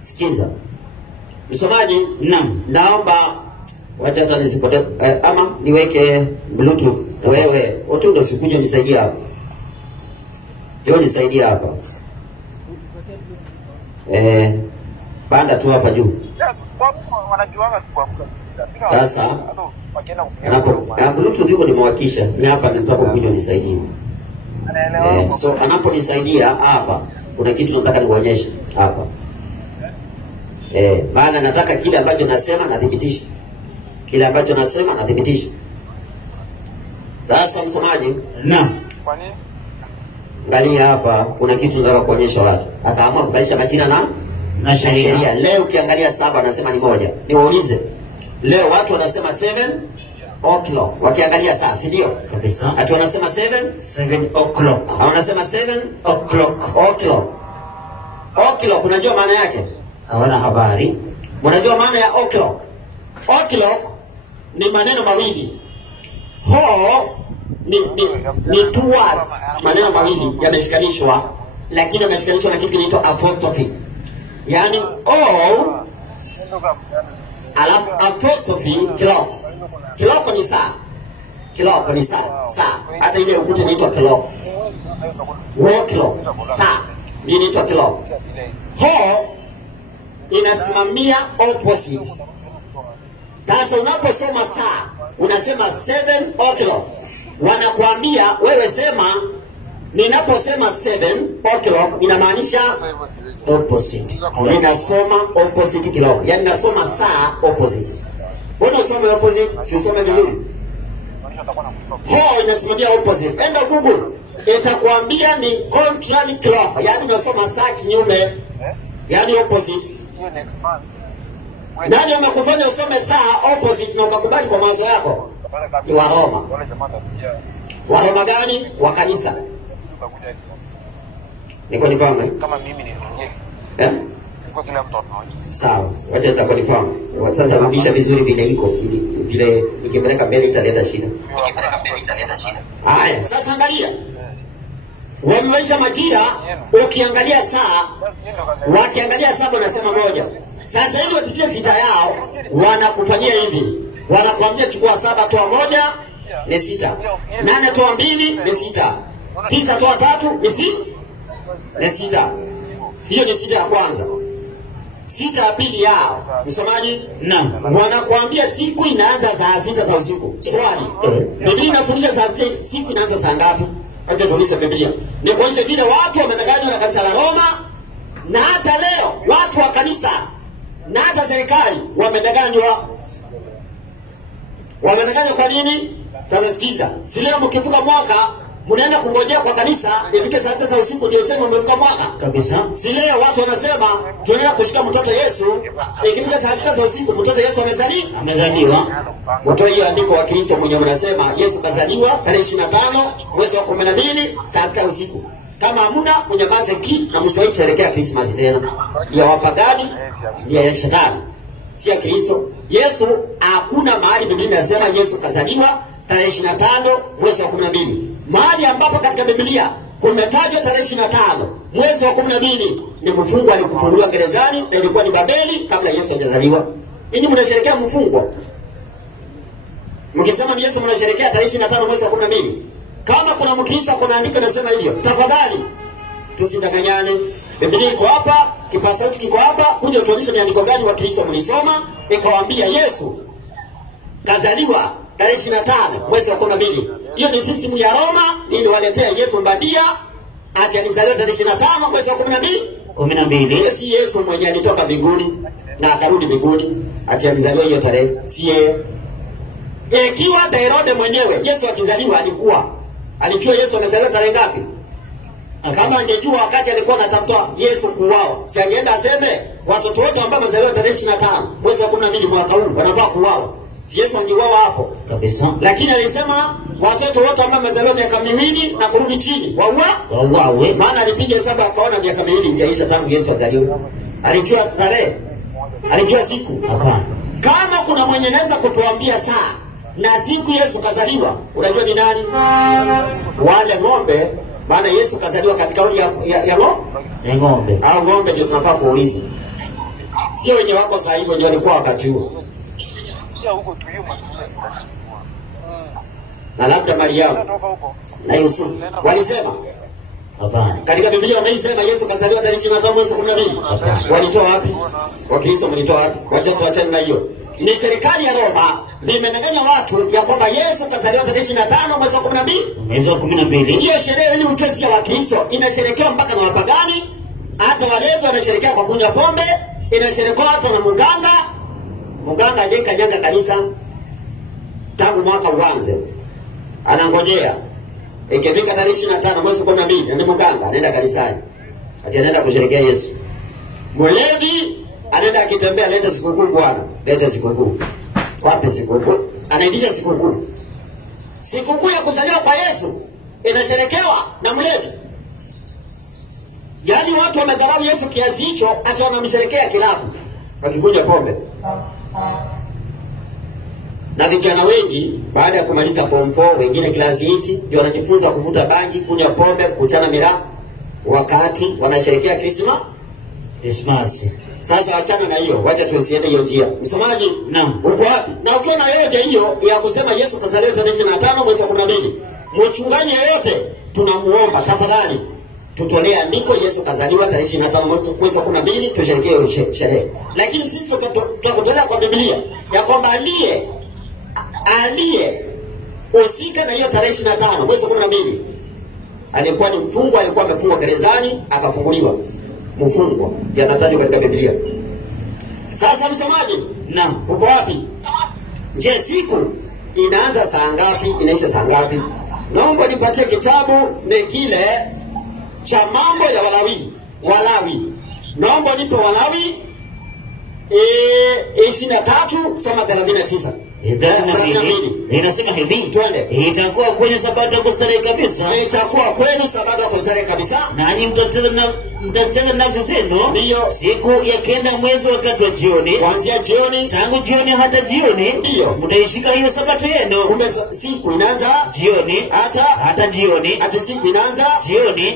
sikiza. Msomaji, naomba wacha hata nisipote ama niweke Bluetooth. Wewe Otundo sikuje nisaidia hapa. Njoo nisaidia hapa. Banda tu hapa juu. Sasa Bluetooth yuko nimewakisha. Ni hapa nataka kuja nisaidie. So anaponisaidia hapa kuna kitu nataka niwaonyeshe hapa. Maana nataka kile ambacho nasema nadhibitisha. Kile ambacho nasema nadhibitisha. Sasa msomaji, Angalia hapa, kuna kitu nataka kuonyesha watu. Akaamua kubadilisha majina na sheria. Leo ukiangalia 7 anasema ni moja. Niwaulize. Leo watu wanasema 7 o'clock. Wakiangalia saa, si ndio? Kabisa. Watu wanasema 7 o'clock. Au wanasema 7 o'clock. O'clock, unajua maana yake? Hawana habari. Unajua maana ya o'clock? O'clock ni maneno mawili. Ho ni two words, maneno mawili yameshikanishwa, lakini yameshikanishwa na kitu kinaitwa apostrophe. Yaani o alafu apostrophe clock. Clock ni saa. Clock ni saa. Saa. Hata ile ukuta inaitwa clock. Wall clock. Saa. Hii inaitwa clock. Ho inasimamia opposite. Sasa unaposoma saa, unasema 7 o'clock. Wanakuambia wewe sema, ninaposema 7 o'clock inamaanisha opposite. Ninasoma opposite clock. Yaani nasoma saa opposite. Mbona usome opposite? Si usome vizuri. Ho inasimamia opposite. Enda Google. Itakwambia ni contrary clock. Yaani unasoma saa kinyume. Yaani opposite. Nani amekufanya usome saa opposite na ukakubali kwa mawazo yako? Ni Waroma. Waroma gani? Wa kanisa. Niko nifahamu kama mimi ni kwa kila mtu anaona. Sawa, wacha nitakwanifahamu. Sasa rudisha vizuri vile iko, vile nikipeleka mbele italeta shida. Haya, sasa angalia. Wameisha majira, ukiangalia saa, wakiangalia saa wanasema moja. Sasa ili watutie sita yao, wanakufanyia hivi. Wanakuambia chukua 7 toa 1 ni 6. 8 toa 2 ni 6. 9 toa 3 ni 6. Hiyo ni 6 ya kwanza. 6 ya pili yao. Msomaji? Naam. Wanakuambia siku inaanza saa 6 za usiku. Swali. Biblia inafundisha saa 6 siku inaanza saa ngapi? Acha tuulize Biblia. Ni kuonyesha vile watu wamedanganywa na kanisa la Roma, na hata leo watu wa kanisa na hata serikali wamedanganywa. Wamedanganywa kwa nini? Tunasikiza. Si leo mkivuka mwaka mnaenda kungojea kwa kanisa ifike saa 6 za usiku ndio sema umevuka mwaka. Kabisa. Si leo watu wanasema tunaenda kushika mtoto Yesu, ikifika saa 6 za usiku mtoto Yesu amezaliwa. Watu hiyo andiko wa Kristo mwenyewe wanasema Yesu kazaliwa tarehe 25 mwezi wa 12 saa 6 usiku. Kama hamuna mnyamaze na msiwahi kusherehekea Christmas tena. Ya wapagani, ya shetani. Si ya Kristo. Yesu hakuna mahali Biblia inasema Yesu kazaliwa tarehe 25 mwezi wa 12. Mahali ambapo katika Biblia kumetajwa tarehe 25 mwezi wa 12 ni mfungwa alikufunguliwa gerezani na ilikuwa ni Babeli kabla Yesu hajazaliwa. Ninyi mnasherehekea mfungwa. Mkisema ni Yesu mnasherehekea tarehe 25 mwezi wa 12. Kama kuna Mkristo kuna andiko nasema hivyo, tafadhali tusidanganyane. Biblia iko hapa, kipaza sauti kiko hapa, kuja tuonyeshe ni andiko gani wa Kristo mlisoma ikawaambia Yesu kazaliwa tarehe 25 mwezi wa 12. Hiyo ni system ya Roma ili waletea Yesu mbadia ati alizaliwa tarehe 25 mwezi wa 12. Yes, Yesu mwenyewe alitoka mbinguni na akarudi mbinguni ati alizaliwa hiyo tarehe. Si yeye. Ikiwa Herode mwenyewe Yesu akizaliwa alijua Yesu amezaliwa tarehe ngapi? Kama angejua wakati alikuwa anatafuta Yesu kuuawa, si angeenda aseme watoto wote ambao wamezaliwa tarehe 25 mwezi wa 12 mwaka huu wanafaa kuuawa. Si Yesu angeuawa hapo? Kabisa. Lakini alisema watoto wote ambao wamezaliwa miaka 2 na kurudi chini wauawe. Maana alipiga hesabu akaona miaka 2 itaisha tangu Yesu azaliwe. Alijua tarehe. Alijua siku. Hapana. Kama kuna mwenye anaweza kutuambia saa na siku Yesu kazaliwa, unajua ni nani? Wale ng'ombe. Maana Yesu kazaliwa katika uli ya ng'ombe. Hao ng'ombe ndio tunafaa kuuliza. Sio wenye wako sasa hivi ndio walikuwa wakati huo. Na labda Mariamu na Yusuf walisema hapana. Katika Biblia wanaisema Yesu kazaliwa tarehe 25 mwezi wa 12. Walitoa wapi? Wakristo mlitoa wapi? Watoto wachana na hiyo. Ni serikali ya Roma limedanganya watu ya kwamba Yesu kazaliwa tarehe 25 mwezi wa 12. Mwezi wa 12. Hiyo sherehe ile utesi ya Wakristo inasherekewa mpaka na wapagani, hata walevi wanasherekea kwa kunywa pombe, inasherekewa hata na muganga. Muganga ajenga kanisa tangu mwaka uanze. Anangojea Ikifika tarehe 25 mwezi 12 ni mganga anaenda kanisani. Ati anaenda kusherehekea Yesu. Mlevi anaenda akitembea, leta sikukuu bwana, leta sikukuu. Wapi sikukuu? Anaitisha sikukuu. Sikukuu ya kuzaliwa kwa Yesu inasherekewa na mlevi. Yaani watu wamedharau Yesu kiasi hicho hata wanamsherekea kilabu wakikunywa pombe. Na vijana wengi baada ya kumaliza form 4 wengine class 8 ndio wanajifunza kuvuta bangi, kunywa pombe, kuchana miraa wakati wanasherekea Christmas. Sasa achana na hiyo, wacha tusiende hiyo njia. Msomaji, naam, uko wapi? Na ukiwa na yote hiyo ya kusema Yesu kazaliwa tarehe 25 mwezi wa 12, mchungaji yeyote tunamuomba tafadhali tutolee andiko Yesu kazaliwa tarehe 25 mwezi wa 12 tusherekee hiyo sherehe. Lakini sisi tutakutolea kwa Biblia ya kwamba aliye usika na hiyo tarehe 25 mwezi wa 12 alikuwa ni mfungwa, alikuwa amefungwa gerezani akafunguliwa. Mfungwa yanatajwa katika Biblia. Sasa msomaji, naam, uko wapi? Je, siku inaanza saa ngapi, inaisha saa ngapi? Naomba nipatie kitabu ni kile cha mambo ya Walawi. Naomba nipe Walawi 23 soma 39. Inasema hivi, twende. Itakuwa kwenye sabato ya kustarehe kabisa. Itakuwa kwenu sabato ya kustarehe kabisa. Nanyi mtacheza nafsi zenu. Ndio. Siku ya kenda mwezi wakati wa jioni. Kuanzia jioni. Tangu jioni hata jioni. Ndio. Mtaishika hiyo sabato yenu. Kumbe siku inaanza jioni hata jioni. Hata siku inaanza jioni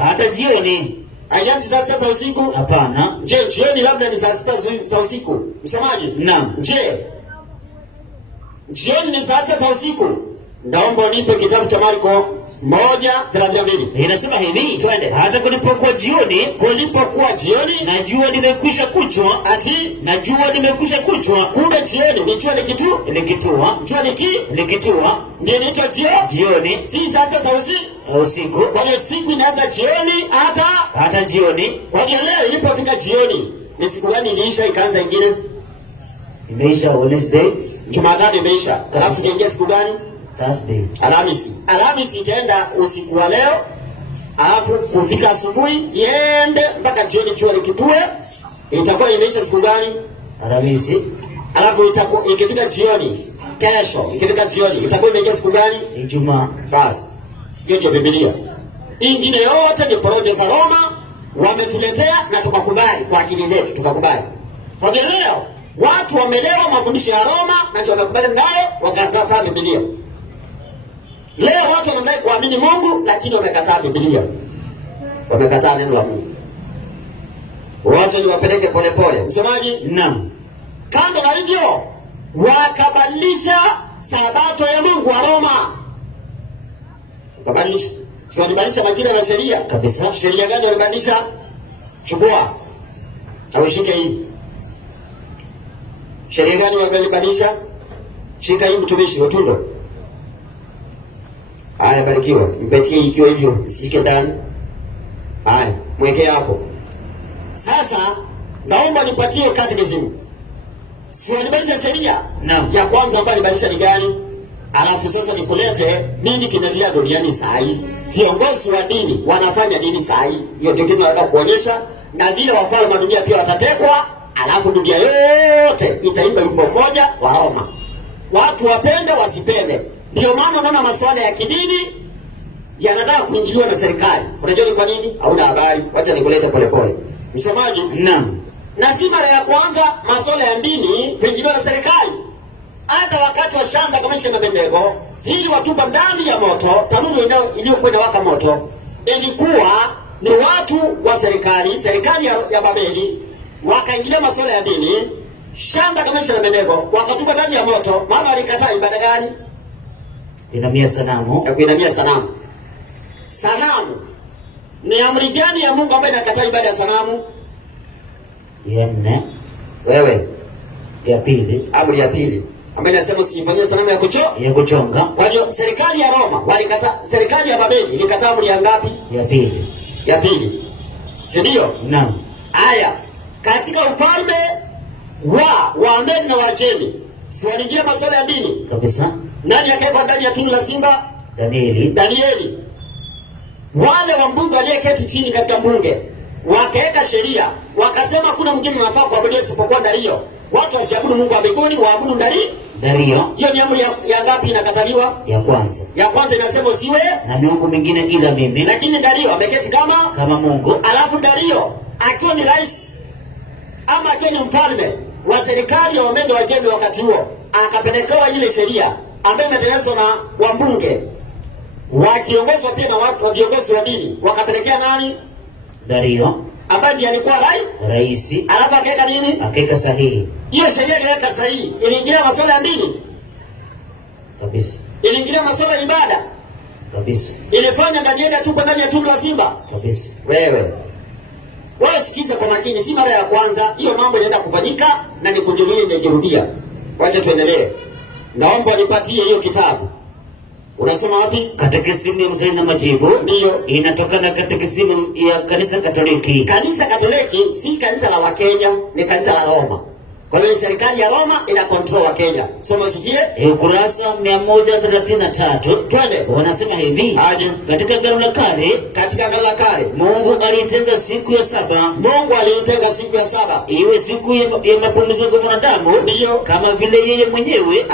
hata jioni. Ayanzi saa 6 za usiku? Hapana. Je, jioni labda ni saa 6 za usiku? Msemaji? Naam. Je, jioni ni saa 6 za usiku? Naomba nipe kitabu cha Marko 1:32. Inasema hivi, twende. Hata kulipokuwa jioni, na jua limekwisha kuchwa, na jua limekwisha kuchwa. Kumbe jioni ni jua likitua. Jua likitua ndio inaitwa jioni. Si saa 6 za usiku. Kwa hiyo siku inaanza jioni hata jioni. Kwa hiyo leo ilipofika jioni, ni siku gani iliisha ikaanza nyingine? Imeisha Wednesday. Jumatatu imeisha. Alafu inaingia siku gani? Thursday. Alhamisi itaenda usiku wa leo. Alafu kufika asubuhi iende mpaka jioni jua likitue. Itakuwa imeisha siku gani? Alhamisi. Alafu itakuwa ikifika jioni kesho, ikifika jioni itakuwa imeingia siku gani? Ijumaa. Basi. Hiyo ndio Biblia. Ingine yote ni porojo za Roma wametuletea na tukakubali kwa akili zetu tukakubali. Kwa leo watu wamelewa mafundisho ya Roma na ndio wamekubali nayo wakakataa Biblia. Leo watu wanadai kuamini Mungu lakini wamekataa Biblia. Wamekataa neno la Mungu. Wacha niwapeleke polepole. Msemaji? Naam. Kando na hivyo wakabadilisha sabato ya Mungu wa Roma. Wakabadilisha. Walibadilisha majina na sheria. Kabisa. Sheria gani walibadilisha? Chukua. Au shike hii. Sheria gani walibadilisha? Shika hii mtumishi Otundo. Haya, barikiwa. Mpetie ikiwa hivyo, sishike ndani. Haya, mwekee hapo. Sasa naomba nipatie catechism. Si walibadilisha sheria? Naam. Ya kwanza ambayo walibadilisha ni gani? Alafu sasa nikulete nini kinaendelea duniani saa hii. Viongozi wa dini wanafanya nini saa hii? Hiyo ndio kitu nataka kuonyesha, na vile wafalme wa dunia pia watatekwa, alafu dunia yote itaimba wimbo mmoja wa Roma. Watu wapende wasipende. Ndio maana unaona masuala ya kidini yanataka kuingiliwa na serikali. Unajua ni kwa nini? Hauna habari. Wacha nikulete polepole. Msomaji? Naam. Na si mara ya kwanza masuala ya dini kuingiliwa na serikali. Hata wakati wa Shanda Kamishna na Abednego ili watupa ndani ya moto, tanuru iliyokuwa inawaka moto, ilikuwa ni watu wa serikali ya Babeli wakaingilia masuala ya dini. Shanda Kamishna na Abednego wakatupa ndani ya moto, maana walikataa ibada gani? Kuinamia sanamu. Ya kuinamia sanamu. Sanamu ni amri gani ya Mungu ambayo inakataa ibada ya sanamu? Ya nne. Wewe. Ya pili. Amri ya pili ambayo inasema usijifanyie sanamu ya kuchonga. Kwa hiyo serikali ya Roma walikataa, serikali ya Babeli ilikataa amri ya ngapi? Ya pili. Ndio? Naam. Haya, katika ufalme wa Wamedi na Wajemi si waliingia masuala ya dini? Kabisa. Nani akaekwa ndani ya tundu la simba? Danieli. Wale wambunge waliyeketi chini katika bunge wakaweka sheria, wakasema kuna mwingine anafaa kuabudu isipokuwa Dario. Watu wasiabudu Mungu wa mbinguni, waabudu Dario. Hiyo ni amri ya ngapi inakataliwa? Ya kwanza. Ya kwanza inasema usiwe na miungu mingine ila mimi. Lakini Dario ameketi kama Mungu. Alafu Dario akiwa ni rais ama akiwa ni mfalme wa serikali ya Wamedi wa Jemi wakati huo, akapelekewa ile sheria ambayo imetengenezwa na wambunge wakiongozwa pia na watu wa viongozi wa dini. Wakapelekea nani? Dario, ambaye ndiye alikuwa rais. Alafu akaweka nini? Akaweka sahihi. Hiyo sheria iliweka sahihi. Iliingilia masuala ya dini kabisa. Iliingilia masuala ya ibada kabisa. Ilifanya Danieli atupe ndani ya tumbo la simba kabisa. Wewe sikiza kwa makini, si mara ya kwanza hiyo mambo inaenda kufanyika na nikujulie inajirudia. Wacha tuendelee. Naomba nipatie hiyo kitabu. Unasoma wapi? Katekisimu ya Maswali na Majibu. Ndio. Inatokana katekisimu ya Kanisa Katoliki. Kanisa Katoliki si kanisa la Wakenya, ni kanisa la Roma. Kwa hiyo serikali ya Roma ina control wa Kenya. Soma sikie. Ukurasa 133. Twende. Wanasema hivi. Aje. Katika Agano la Kale, Mungu alitenga siku ya saba. Iwe siku ya mapumziko ya mwanadamu. Ndio. Kama vile yeye mwenyewe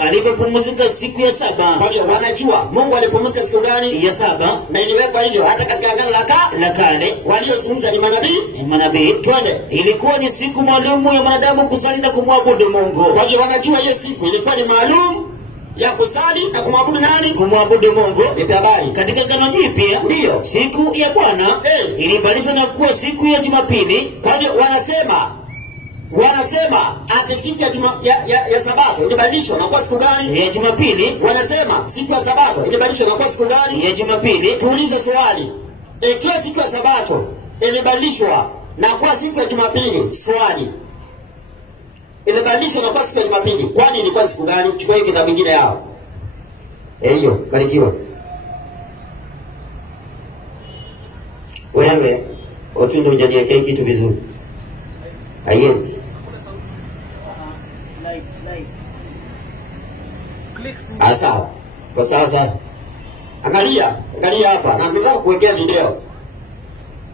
alivyopumzika siku ya saba. Kwa hiyo wanajua Mungu alipumzika siku gani? Ya saba. Na iliwekwa hivyo hata katika Agano la Kale. Waliozungumza ni manabii. Twende. Ilikuwa ni siku maalum ya mwanadamu kusali na kumwabudu Mungu. Kwa hiyo wanajua hiyo siku ilikuwa ni maalum ya kusali na kumwabudu nani? Kumwabudu Mungu. Nipe habari. Katika Agano Jipya, ndio siku ya Bwana ilibadilishwa na kuwa siku ya Jumapili. Kwa hiyo wanasema ati siku ya Sabato ilibadilishwa na kuwa siku gani? Ya Jumapili. Wanasema siku ya Sabato ilibadilishwa na kuwa siku gani? Ya Jumapili. Tuulize swali. Ikiwa siku ya Sabato ilibadilishwa na kuwa siku ya Jumapili, swali. Ilibadilishwa na kuwa siku ya Jumapili, kwani ilikuwa siku gani? Chukua hiyo kitabu kingine yao. Hiyo, barikiwa. Wewe, watu ndio hujaniwekea kitu vizuri. Haiendi. Sawa. Kwa sasa. Angalia hapa. Na nataka kuwekea video.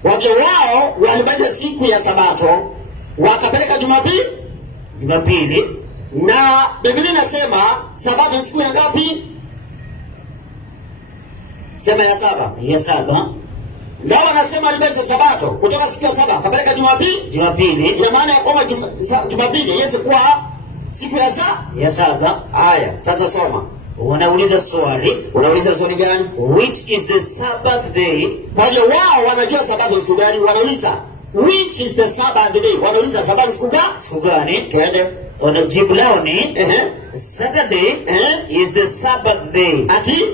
Wao walibadilisha siku ya Sabato wakapeleka Jumapili. Na Biblia inasema Sabato ni siku ya ngapi? Sema ya saba. Ya saba. Ndio wanasema alibadilisha Sabato kutoka siku ya saba kapeleka Jumapili. Ina maana ya kwamba Jumapili iweze kuwa siku ya saba. Haya, sasa soma. Wanauliza swali. Unauliza swali gani? Which is the Sabbath day? Kwa hiyo wao wanajua Sabato siku gani? Wanauliza which is the Sabbath day? Wanauliza Sabato siku gani? Twende. Wanajibu lao ni Saturday is the Sabbath day. Ati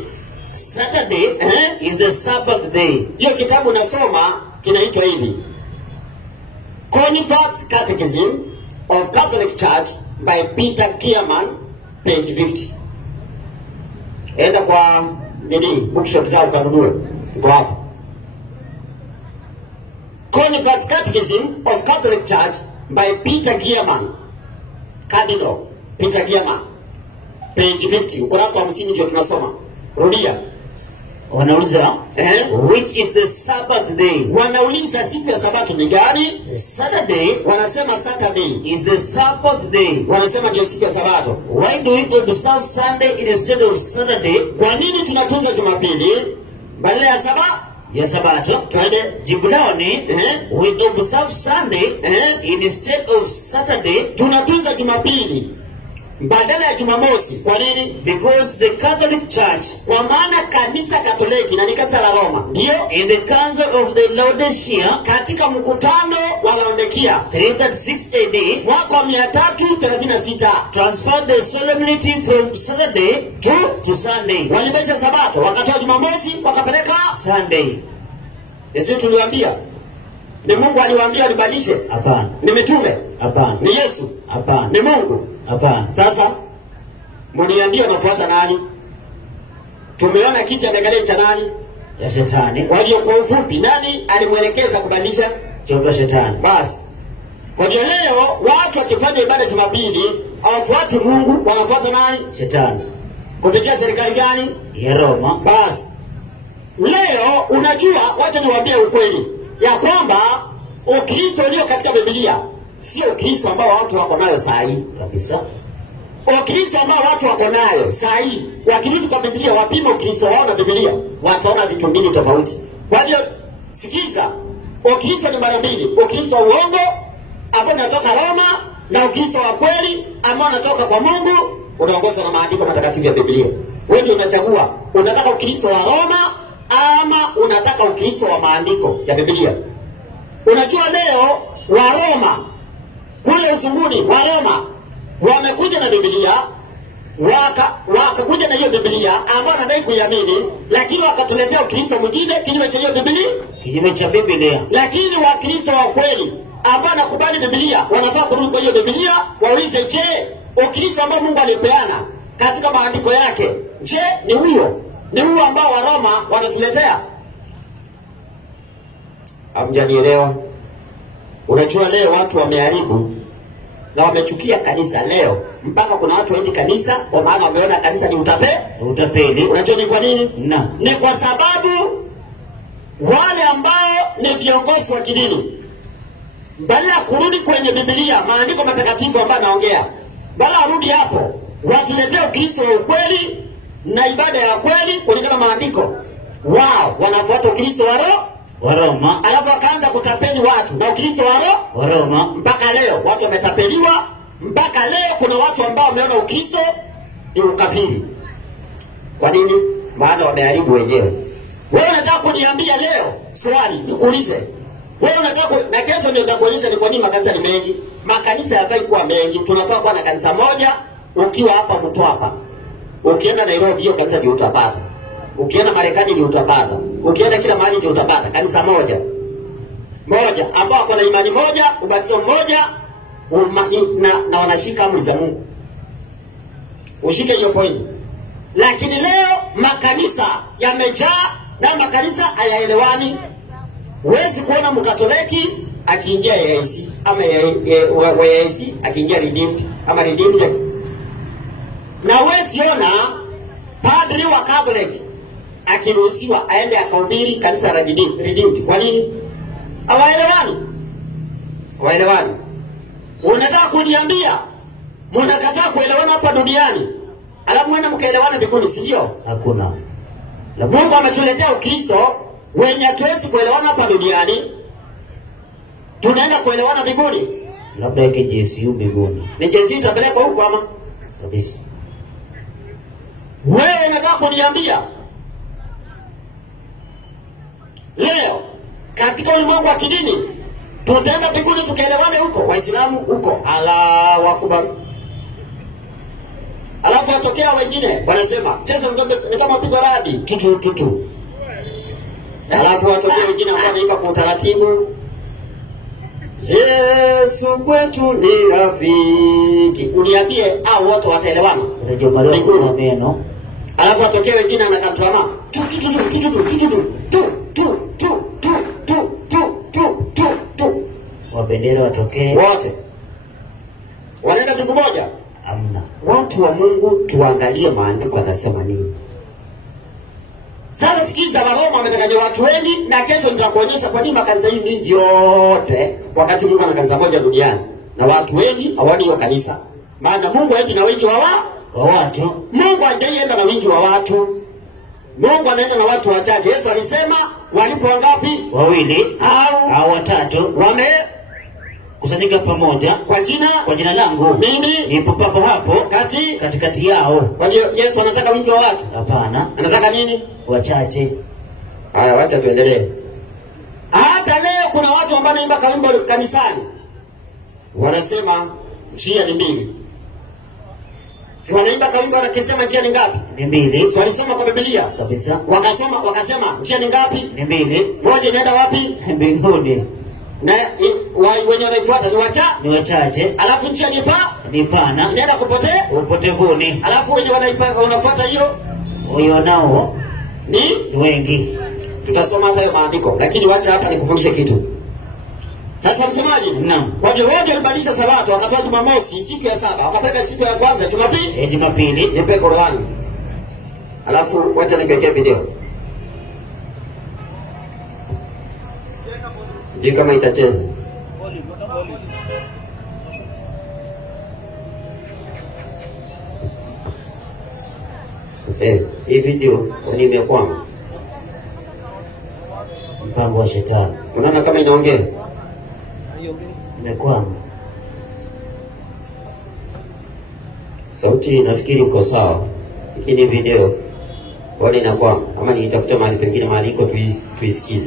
Saturday is the Sabbath day. Hiyo kitabu nasoma kinaitwa hivi. Convert's Catechism of Catholic Church by Peter Kierman, page 50. Enda kwa bookshop zao kanunue. Iko hapo. Convert's Catechism of Catholic Church by Peter Kierman, Cardinal Peter Kierman, page 50. Ukurasa wa 50 ndio tunasoma. Rudia. Wanauliza which is the Sabbath day? Wanauliza siku ya Sabato ni gani? Saturday. Wanasema Saturday is the Sabbath day. Wanasema ndio siku ya Sabato. Why do we observe Sunday instead of Saturday? Kwa nini tunatunza Jumapili badala ya Sabato? Twende. Jibu lao ni we observe Sunday instead of Saturday. Tunatunza Jumapili badala ya Jumamosi. Kwa nini? Because the Catholic Church, kwa maana kanisa Katoliki na ni kanisa la Roma, ndio in the Council of the Laodicea, katika mkutano wa Laodikia 336 AD, mwaka wa 336, transferred the solemnity from Saturday to Sunday. Walibadilisha Sabato, wakatoa Jumamosi wakapeleka Sunday. Sisi tuliwaambia ni Mungu aliwaambia walibadilishe? Hapana. Ni mitume? Hapana. Ni Yesu? Hapana. Ni Mungu? Hapana. Sasa mniambie nafuata nani? Tumeona kiti amekalia cha nani? Ya Shetani. Kwa hiyo kwa ufupi nani alimuelekeza kubadilisha? Joka Shetani. Basi. Kwa hiyo leo watu wakifanya ibada Jumapili hawafuati Mungu, wanafuata nani? Shetani. Kupitia serikali gani? Ya Roma. Basi leo unajua, wacha niwaambie ukweli ya kwamba Ukristo ulio katika Biblia sio Ukristo ambao watu wako nayo saa hii Kabisa. Ukristo ambao watu wako nayo saa hii, wakirudi kwa Biblia wapime Ukristo wao na Biblia, wataona vitu mbili tofauti. Kwa hiyo sikiza, Ukristo ni mara mbili: Ukristo wa uongo ambao unatoka Roma, na Ukristo wa kweli ambao unatoka kwa Mungu, unaongozwa na maandiko matakatifu ya Biblia. Wewe ndio unachagua, unataka Ukristo wa Roma ama unataka Ukristo wa maandiko ya Biblia. Unajua leo wa Roma kule uzunguni, wa Roma wamekuja na Biblia, wakakuja na hiyo Biblia ambao wanadai kuiamini, lakini wakatuletea Ukristo mwingine kinyume cha hiyo Biblia, kinyume cha Biblia. Lakini Wakristo wa kweli ambao nakubali Biblia wanafaa kurudi kwa hiyo Biblia, waulize, je, Ukristo ambao Mungu alipeana katika maandiko yake, je, ni huo ambao wa Roma wanatuletea? Hamjanielewa? Unajua leo watu wameharibu na wamechukia kanisa leo, mpaka kuna watu waendi kanisa kwa maana wameona kanisa ni utapeli. Unajua ni kwa nini? Ni kwa sababu wale ambao ni viongozi wa kidini, badala ya kurudi kwenye Biblia, maandiko matakatifu ambayo naongea, badala arudi hapo, watuletee Ukristo wa ukweli na ibada ya kweli kulingana na maandiko, wao wanafuata Ukristo wa Roma, alafu wakaanza kutapeli watu na Ukristo wa Roma. Mpaka leo watu wametapeliwa, mpaka leo kuna watu ambao wameona Ukristo ni ukafiri. Kwa nini? Maana wameharibu wenyewe. Wewe unataka kuniambia leo, swali nikuulize, wewe unataka na kesho ndio nitakuonyesha ni kwa nini makanisa ni mengi. Makanisa hayafai kuwa mengi, tunafaa kuwa na kanisa moja. Ukiwa hapa Mtwapa, ukienda Nairobi hiyo kanisa ndio utapata, ukienda Marekani ndio utapata, ukienda kila mahali ndio utapata kanisa moja ambao wako na imani moja, ubatizo mmoja, na wanashika amri za Mungu. Ushike hiyo point. Lakini leo makanisa yamejaa na makanisa hayaelewani. Huwezi kuona Mkatoliki akiingia AIC ama AIC akiingia Redeemed ama Redeemed, na huwezi ona padri wa Catholic akiruhusiwa aende akahubiri kanisa la Redeemed. Kwa nini? Hawaelewani. Unataka kuniambia mnakataa kuelewana hapa duniani, alafu mwenda mkaelewana mbinguni, si ndio? Hakuna. Mungu ametuletea Ukristo wenye hatuwezi kuelewana hapa duniani, tunaenda kuelewana mbinguni. Labda yake JCU mbinguni. Ni JCU itapelekwa huko ama? Kabisa. Wewe unataka kuniambia leo katika ulimwengu wa kidini tutaenda mbinguni tukaelewane huko? Waislamu huko Allahu Akbar, alafu watokea wengine wanasema cheza ngombe ni kama pigo radi tutu, alafu watokea wengine ambao wanaimba kwa utaratibu, Yesu kwetu ni rafiki. Uniambie au wote wataelewana? Rejea marehemu meno. Alafu watokea wengine anakatama wa bendera watokee wote wanaenda dungu moja. Amna. Watu wa Mungu, tuangalie maandiko yanasema nini. Sasa sikiza, Waroma wametakanya watu wengi, na kesho nitakuonyesha kwa nini makanisa hii mingi yote, wakati Mungu ana kanisa moja duniani na watu wengi hawani hiyo kanisa. Maana Mungu haendi na wingi wa watu. Mungu hajaienda na wingi wa watu. Mungu anaenda na watu wachache. Yesu alisema walipo wangapi? Wawili au watatu kusanyika pamoja kwa jina langu, mimi nipo papo hapo katikati yao. Kwa hiyo Yesu anataka wingi wa watu? Hapana. Anataka nini? Wachache. Haya, wacha tuendelee. Hata leo kuna watu ambao wanaimba kawimbo kanisani, wanasema njia ni mbili. Si wanaimba kawimbo wanasema njia ni ngapi? Ni mbili. Si walisoma kwa Biblia? Kabisa. Wakasema njia ni ngapi? Ni mbili. Moja inaenda wapi? Mbinguni. Na wenye wanaifuata ni wachache. Alafu njia ni pana, inaenda upotevuni. Alafu wenye wanafuata hiyo nao ni wengi. Tutasoma hata hiyo maandiko, lakini wacha hapa nikufundishe kitu. Sasa msemaji? Naam. Kwa hiyo wote walibadilisha Sabato, wakatoa Jumamosi siku ya saba, wakapeka siku ya kwanza Jumapili. Nipe Qur'ani. Alafu wacha nikuwekee video. Ndio kama itacheza. Hii video ni imekwama. Mpango wa shetani. Unaona kama inaongea? Imekwama. Sauti nafikiri uko sawa. Lakini video wale inakwama. Ama nitafuta mahali pengine mahali iko tuisikize.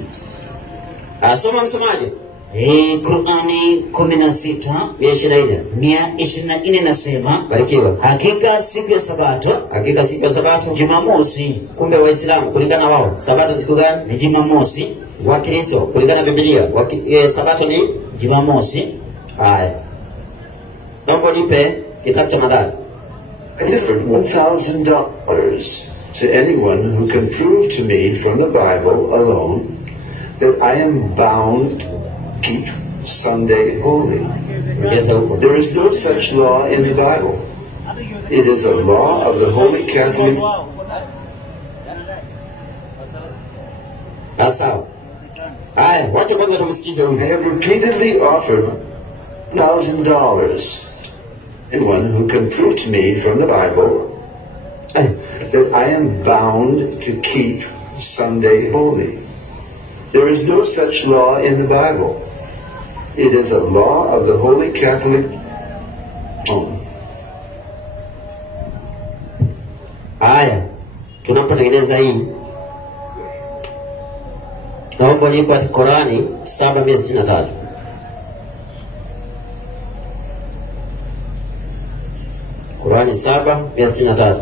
Asoma msomaji. Qur'ani 16:124 nasema, Barikiwa. hakika siku ya Sabato, Hakika siku ya Sabato, Jumamosi. kumbe Waislamu kulingana wao Sabato siku gani? Ni Jumamosi. Wakristo kulingana na Biblia Sabato ni Jumamosi. haya. Naomba nipe kitabu cha Mathayo. I offered $1,000 to anyone who can prove to me from the Bible alone that I am bound to keep Sunday holy. Ongeza huko. There is no such law in the Bible. It is a law of the Holy Catholic. Sawa. Haya, wacha kwanza tumsikize I huyu. have repeatedly offered $1,000 anyone who can prove to me from the Bible that I am bound to keep Sunday holy. There is no such law in the Bible. It is a law of the Holy Catholic. Haya, tunapotengeneza hii naomba nipo katika Qur'ani 7:63. Qur'ani 7:63.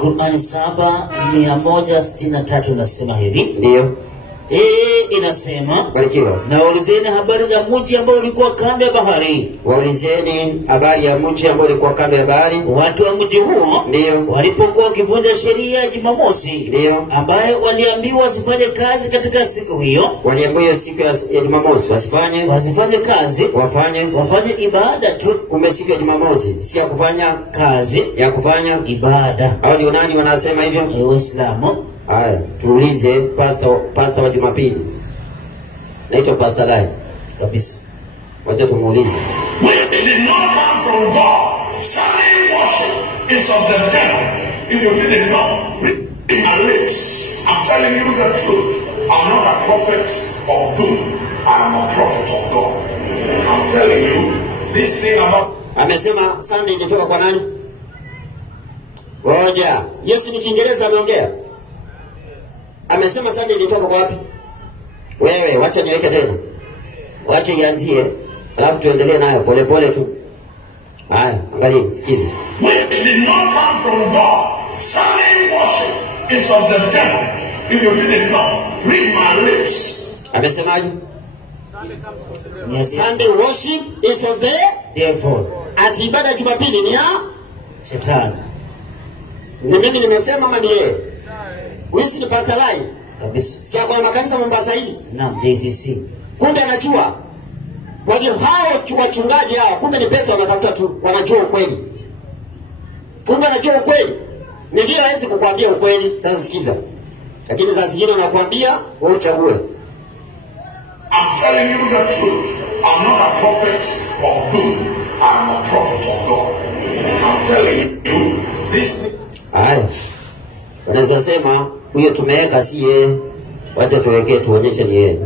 Qur'ani 7:163 nasema hivi. Ndio. Inasema, Barikiwa. na waulizeni habari za mji ambao ulikuwa kando ya bahari. Waulizeni habari ya mji ambao ulikuwa kando ya bahari. Watu wa mji huo Ndio. walipokuwa wakivunja sheria ya Jumamosi, Ndio. ambayo waliambiwa wasifanye kazi katika siku hiyo, Waliambiwa siku ya Jumamosi wasifanye kazi, wafanye ibada tu. Kumbe siku ya Jumamosi si ya kufanya Kazi, ya kufanya ibada. Hao ni nani wanasema hivyo? Waislamu. Haya, tuulize pastor wa Jumapili. Naitwa Pastor Lai. Kabisa. Wacha tumuulize. Which did not come from God. Sunday worship is of the devil. If you didn't know, in my lips, I'm telling you the truth. I'm not a prophet of doom. I'm a prophet of God. I'm telling you, this thing about Amesema Sunday ilitoka kwa nani? Ngoja. Yesu ni Kiingereza ameongea. Amesema Sunday ilitoka kwa wapi? Wewe wacha niweke tena. Wacha ianzie, alafu tuendelee nayo pole pole tu. Haya, angalia, sikiza. which did not come from God. Sunday worship is of the devil. If you didn't know, read my lips. Amesemaje? Yes. Sunday worship is of the Therefore, ati ibada ya Jumapili ni ya shetani. ni mimi nimesema ama ni yeye? Huyu si ni Pastor Lai? Kabisa. Si kwa makanisa Mombasa hili? Naam, JCC. Kumbe anajua. Kwa hiyo hao wachungaji hao kumbe ni pesa wanatafuta tu, wanajua ukweli. Kumbe anajua ukweli. Ndio hawezi kukwambia ukweli, tasikiza. Lakini saa zingine anakuambia wewe uchague. I'm telling you the truth. I'm not a prophet of doom. I'm a prophet of God. I'm telling you this. Haya. Wanaweza sema huyo tumeweka si yeye. Wacha tuwekee tuonyeshe ni yeye.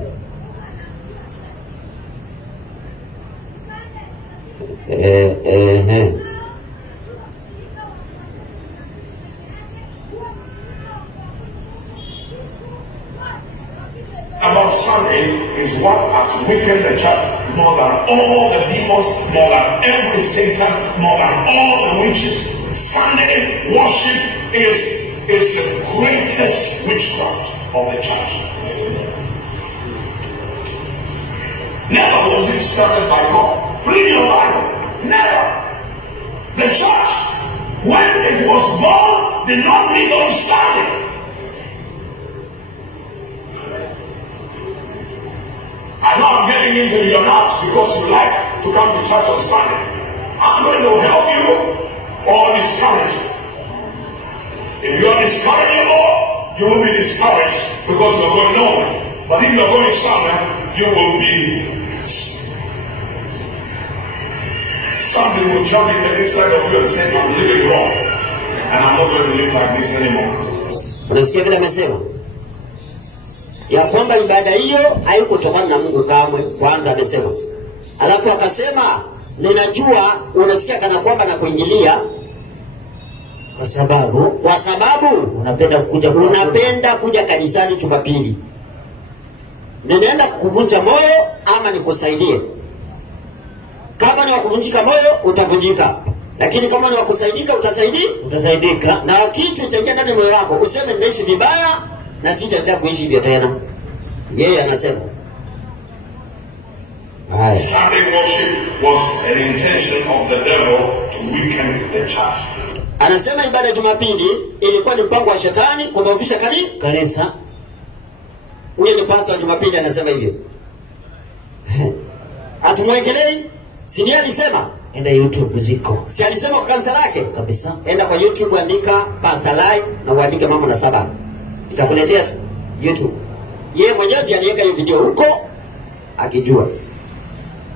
About Sunday is what has weakened the church more than all the demons, more than every Satan, more than all the witches. Sunday worship is the greatest witchcraft of the church. Never was it started by God. Read your Bible. Never. The church, when it was born, did not meet on Sunday. I know I'm getting into your knots because you like to come to church on Sunday. I'm going to help you or discourage you. If you are discourageable, you will be discouraged because you are going nowhere. But if you are going somewhere, you will be. Something will jump in the inside of you and say, I'm living wrong. And I'm not going to live like this anymore. Unasikia vile amesema ya kwamba ibada hiyo haikutokana na Mungu kamwe. Kwanza amesema, alafu akasema ninajua unasikia kana kwamba na kuingilia kwa sababu unapenda kuja kanisani Jumapili. Ninaenda kuvunja moyo ama nikusaidie? Kama ni kuvunjika moyo utavunjika, lakini kama ni kusaidika utasaidika. Na kitu itaingia ndani moyo wako useme ninaishi vibaya na sitaendelea kuishi hivyo tena. Yeye anasema Sunday worship was an intention of the devil to weaken the church. Anasema ibada ya Jumapili ilikuwa ni mpango wa shetani kudhoofisha kanisa. Ule ni pastor wa Jumapili anasema hivyo. Atumwekelei, si ndiye alisema? Enda YouTube ziko. Si alisema kwa kanisa lake? Kabisa. Enda kwa YouTube andika Pastor Lai na uandike mambo na saba. Itakuletea YouTube. Yeye mwenyewe ndiye aliweka hiyo video huko akijua.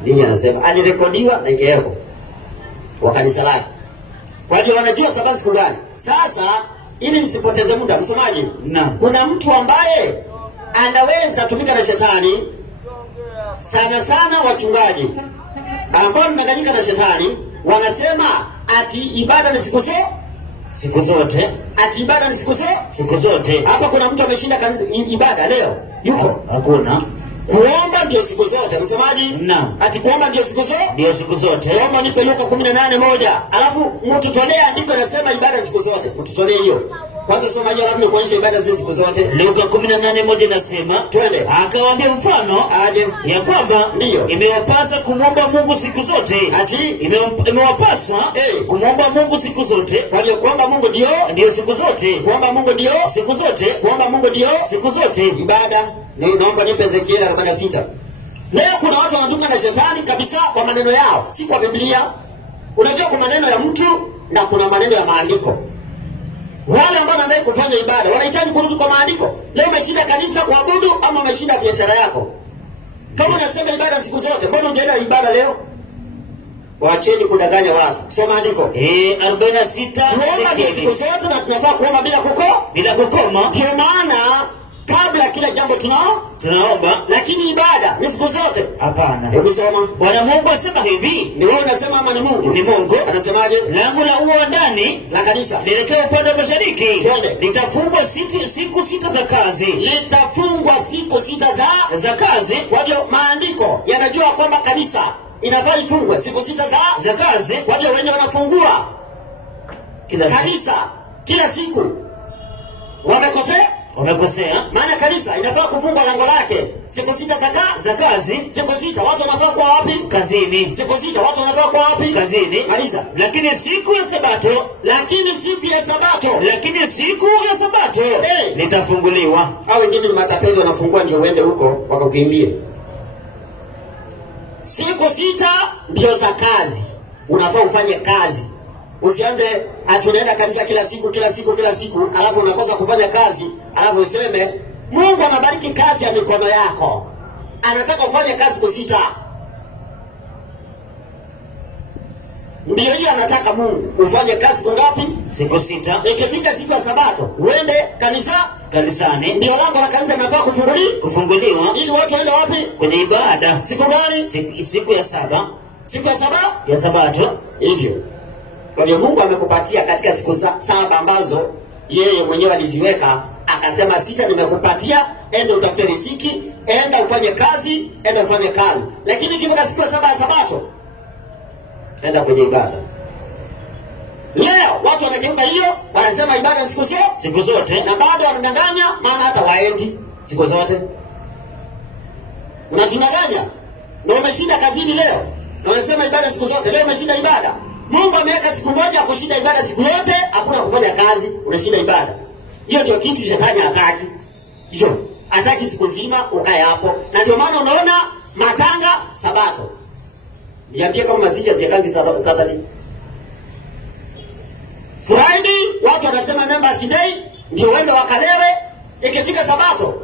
Nini anasema? Alirekodiwa na ikawekwa kwa kanisa lake. Kwa hiyo wanajua sababu siku gani. Sasa ili msipoteze muda msomaji. Kuna mtu ambaye anaweza tumika na shetani sana wachungaji ambao wanadanganyika na shetani wanasema ati ibada ni siku zote. Ati ibada ni siku zote. Hapa kuna mtu ameshinda ibada leo? Yuko? Hakuna. Kuomba ndio siku zote. Msomaji? Naam. Ati kuomba ndio siku zote? Ndio siku zote. Kuomba nipe Luka 18:1. Alafu mtutolee andiko nasema ibada ni siku zote. Mtutolee hiyo. Kwanza somaji alafu ni kuonyesha ibada zile siku zote. Luka 18:1 nasema, twende. Akawaambia mfano aje ya kwamba ndio imewapasa kumwomba Mungu siku zote. Ati imewapasa kumwomba Mungu siku zote. Kwa hiyo kuomba Mungu ndio siku zote. Kuomba Mungu ndio siku zote. Kuomba Mungu ndio siku zote. Ibada naomba nipe Ezekiel 46. Leo kuna watu wanatunga na shetani kabisa kwa maneno yao, si kwa Biblia. Unajua kuna maneno ya mtu na kuna maneno ya maandiko. Wale ambao wanadai kufanya ibada wanahitaji kurudi kwa maandiko. Leo umeshinda kanisa kuabudu ama umeshinda biashara yako? Kama unasema ibada siku zote, mbona unaenda ibada leo? Waacheni kudanganya watu. Soma andiko. 46 kuomba ni siku zote na tunafaa kuomba bila kukoma. Ndio maana kabla kila jambo tunaomba, lakini ibada ni siku zote. Hapana. Hebu soma. Bwana Mungu asema hivi. Ni wewe unasema ama ni Mungu? Ni Mungu. Anasemaje? Lango la uo ndani la kanisa lielekea upande wa mashariki. Twende. Litafungwa siku sita za kazi. Litafungwa siku sita za kazi. Kwa hiyo maandiko yanajua kwamba kanisa inafaa ifungwe siku sita za kazi. Kwa hiyo wenye wanafungua kanisa kila siku wamekosea. Maana kanisa inafaa kufungwa lango lake siku sita za kazi. Siku sita watu wanafaa kwa wapi? Kazini. Siku sita watu wanafaa kwa wapi? Kazini. Kanisa. Lakini siku ya Sabato litafunguliwa. Hao wengine ni matapeli wanafungua ndio uende huko wakakukimbie. Siku sita ndio za kazi. Unafaa ufanye kazi. Usianze atunaenda kanisa kila siku alafu unakosa kufanya kazi, alafu useme Mungu anabariki kazi ya mikono yako. Anataka ufanye kazi siku sita. Ndio hiyo anataka Mungu ufanye kazi siku ngapi? Siku sita. Ikifika siku ya Sabato uende kanisani. Ndio lango la kanisa linafaa kufunguliwa ili watu waende wapi? Kwenye ibada. Siku gani? Siku ya saba. Siku ya saba ya Sabato. Hivyo kwa hiyo Mungu amekupatia katika siku saba ambazo yeye mwenyewe aliziweka, akasema sita nimekupatia, enda utafute riziki, enda ufanye kazi. Lakini ikifika siku ya saba ya Sabato, enda kwenye ibada. Leo watu wanageuka hiyo, wanasema ibada ni siku zote na bado wanadanganya, maana hata waendi siku zote. Unajidanganya. Na umeshinda kazini leo. Na unasema ibada siku zote, leo umeshinda ibada. Mungu ameweka siku moja kushinda ibada siku yote, hakuna kufanya kazi, unashinda ibada. Hiyo ndio kitu shetani hataki. Hiyo hataki siku nzima ukae hapo. Na ndio maana unaona matanga Sabato. Niambie kama mazicha ziakangi Saturday. Friday watu watu wanasema members day ndio wende wakalewe, ikifika Sabato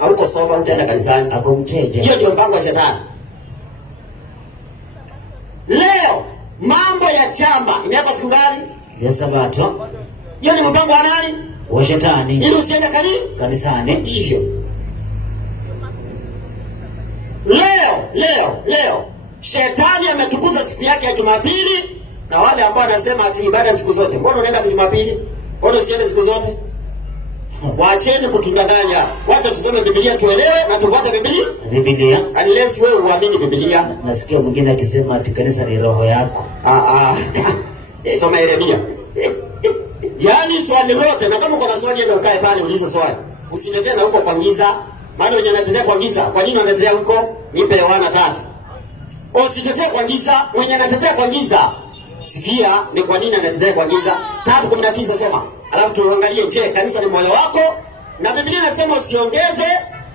hauko soma, utaenda kanisani, akumteja. Hiyo ndio mpango wa shetani. Leo mambo ya chama inaweka siku gani? Ya Sabato. Hiyo ni mpango wa nani? Wa shetani. Ili usiende kanisani. Hivyo. Leo shetani ametukuza siku yake ya Jumapili, na wale ambao wanasema ati ibada siku zote. Mbona unaenda kwa Jumapili? Mbona usiende siku zote? Waacheni kutundanganya. Wacha tusome Biblia tuelewe na tufuate Biblia. Unless wewe uamini Biblia. Nasikia mwingine akisema ati kanisa ni roho yako. Soma Yeremia. Yaani swali lote, na kama uko na swali ndio ukae pale uliza swali. Usitetee na huko kwa giza. Maana wenye anatetea kwa giza, kwa nini wanatetea huko? Nipe Yohana 3. Usitetee kwa giza, mwenye anatetea kwa giza. Sikia ni kwa nini anatetea kwa giza. 3:19 soma. Alafu tuangalie, je, kanisa ni moyo wako? Na Biblia inasema usiongeze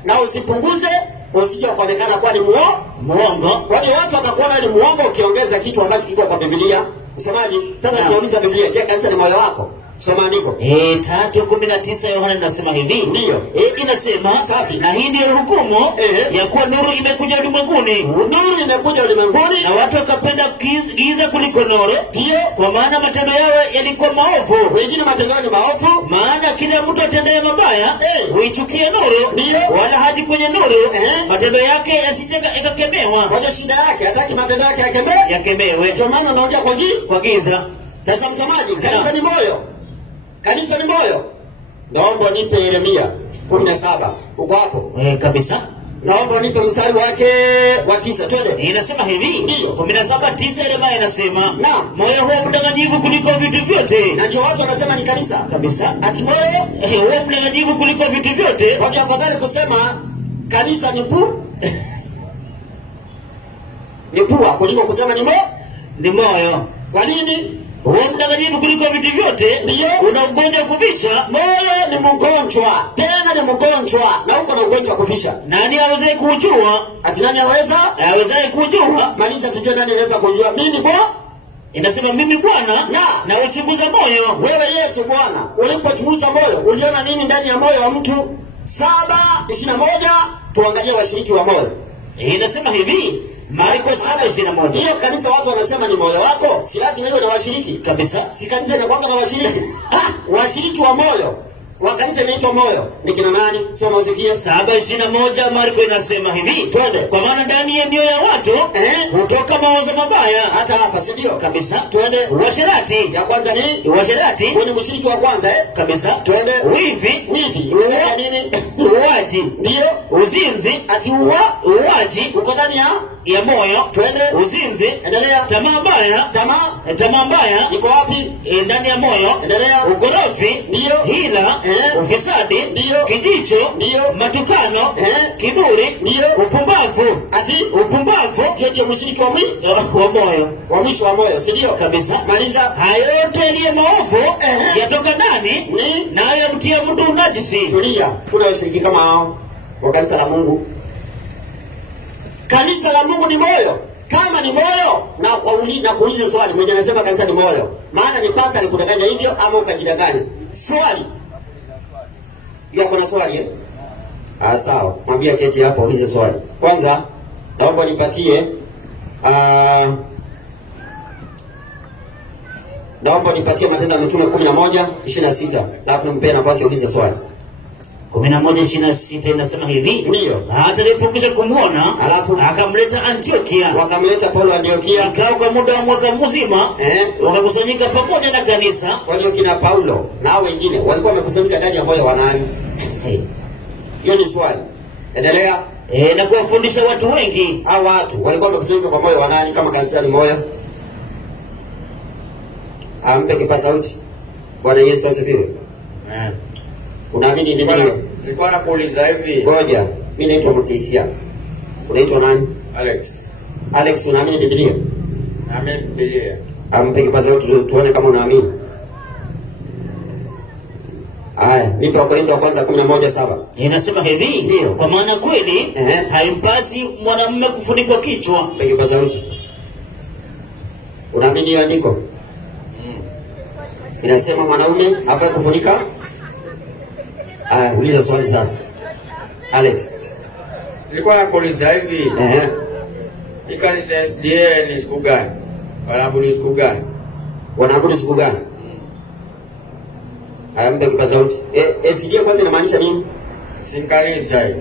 na usipunguze, usije kuonekana kwa ni muongo. Kwani watu watakuona ni muongo ukiongeza kitu ambacho kiko kwa Biblia. Msomaji, sasa tuuliza Biblia, je, kanisa ni moyo wako? Soma andiko. 3:19 Yohana inasema hivi. Ndio. Inasema safi. Na hii ndio hukumu ya kuwa nuru imekuja ulimwenguni. Nuru imekuja ulimwenguni na watu wakapenda giza kuliko nuru. Ndio. Kwa maana matendo yao yalikuwa maovu. Wengine matendo yao ni maovu. Maana kila mtu atendaye mabaya huichukia nuru. Ndio. Wala haji kwenye nuru. Matendo yake yasitaka ikakemewa. Kwa shida yake hataki matendo yake yakemewe. Kwa maana anaongea kwa giza. Sasa msamaji, kanisa ni moyo. Kanisa ni moyo. Naomba nipe Yeremia 17. Uko hapo? Kabisa. Naomba nipe mstari wake wa 9. Twende. Inasema hivi. Ndio. 17:9 Yeremia inasema, naam, moyo huwa mdanganyifu kuliko vitu vyote. Na ndio watu wanasema ni kanisa. Kabisa. Ati moyo huwa mdanganyifu kuliko vitu vyote. Watu afadhali kusema kanisa ni pua kuliko kusema ni moyo. Kwa nini? Huwa mdanganyifu kuliko vitu vyote. Ndio. Una ugonjwa kuvisha. Moyo ni mgonjwa. Tena ni mgonjwa. Na uko na ugonjwa kuvisha. Nani aweze kujua? Ati nani aweza? Awezaye kujua. Maliza tujue nani anaweza kujua. Mimi inasema mimi Bwana na uchunguza moyo. Wewe Yesu Bwana, ulipochunguza moyo, uliona nini ndani ya moyo wa mtu? 7:21 tuangalie washiriki wa moyo. Inasema hivi. Marko 7:21. Hiyo kanisa watu wanasema ni moyo wako, si lazima iwe na washiriki. Kabisa. Si kanisa inakuwa na washiriki. Washiriki wa moyo. Wa kanisa inaitwa moyo. Ni kina nani? Soma usikie. 7:21 Marko inasema hivi. Twende. Kwa maana ndani ya mioyo ya watu hutoka mawazo mabaya. Hata hapa si ndio? Kabisa. Twende. Uasherati. Ya kwanza ni uasherati. Ni mshiriki wa kwanza Kabisa. Twende. Wivi. Unaona nini? Uwaji. Ndio. Uzinzi. Ati uwaji. Uko ndani ya moyo. Twende. Uzinzi. Endelea. Tamaa mbaya. Iko wapi? Ndani ya moyo. Endelea. Ukorofi. Ndio. Hila. Ufisadi. Ndio. Kijicho. Ndio. Matukano. Kiburi. Ndio. Upumbavu. Ati upumbavu. Hiyo ndio mshiriki wa moyo. Wa mwisho wa moyo, si ndio? Kabisa. Maliza. Hayo yote yaliyo maovu yatoka ndani nayo mtia mtu unajisi. Tulia. Kuna washiriki kama hao wa kanisa la Mungu. Kanisa la Mungu ni moyo. Kama ni moyo, na kuuliza swali, mwenye anasema kanisa ni moyo, maana ni pasta alikudanganya hivyo ama ukajidanganya? Swali. Kuna swali sawa. Mwambie keti hapa ulize swali. Kwanza naomba nipatie Matendo ya Mitume 11:26. Alafu nimpe nafasi ulize swali. 11:26 inasema hivi. Ndio. Hata alipokwisha kumuona, alafu akamleta Antiokia. Wakamleta Paulo Antiokia. Ikao kwa muda wa mwaka mzima, wakakusanyika pamoja na kanisa. Walio kina Paulo na wengine walikuwa wamekusanyika ndani ya moyo wa nani? Hiyo ni swali. Endelea. Na kuwafundisha watu wengi. Hao watu walikuwa wamekusanyika kwa moyo wa nani kama kanisa ni moyo? Ampe kipaza sauti. Bwana Yesu asifiwe. Unaamini Biblia? Nilikuwa nakuuliza hivi. Ngoja, mimi naitwa Mutisia. Unaitwa nani? Alex, unaamini Biblia? Naamini Biblia. Ampe kipaza sauti tuone kama unaamini. Haya, nipe Wakorintho wa kwanza 11:7. Inasema hivi. Ndio. Kwa maana kweli haimpasi mwanamume kufunikwa kichwa. Mpe kipaza sauti. Unaamini hiyo andiko? inasema mwanaume hafai kufunika. Uliza swali sasa. Alex. Nilikuwa nakuuliza hivi. Hii kanisa SDA ni siku gani? Wanaabudu siku gani? Wanaabudu siku gani? Mpe kipaza sauti. SDA kwanza inamaanisha nini? Si kanisa hii.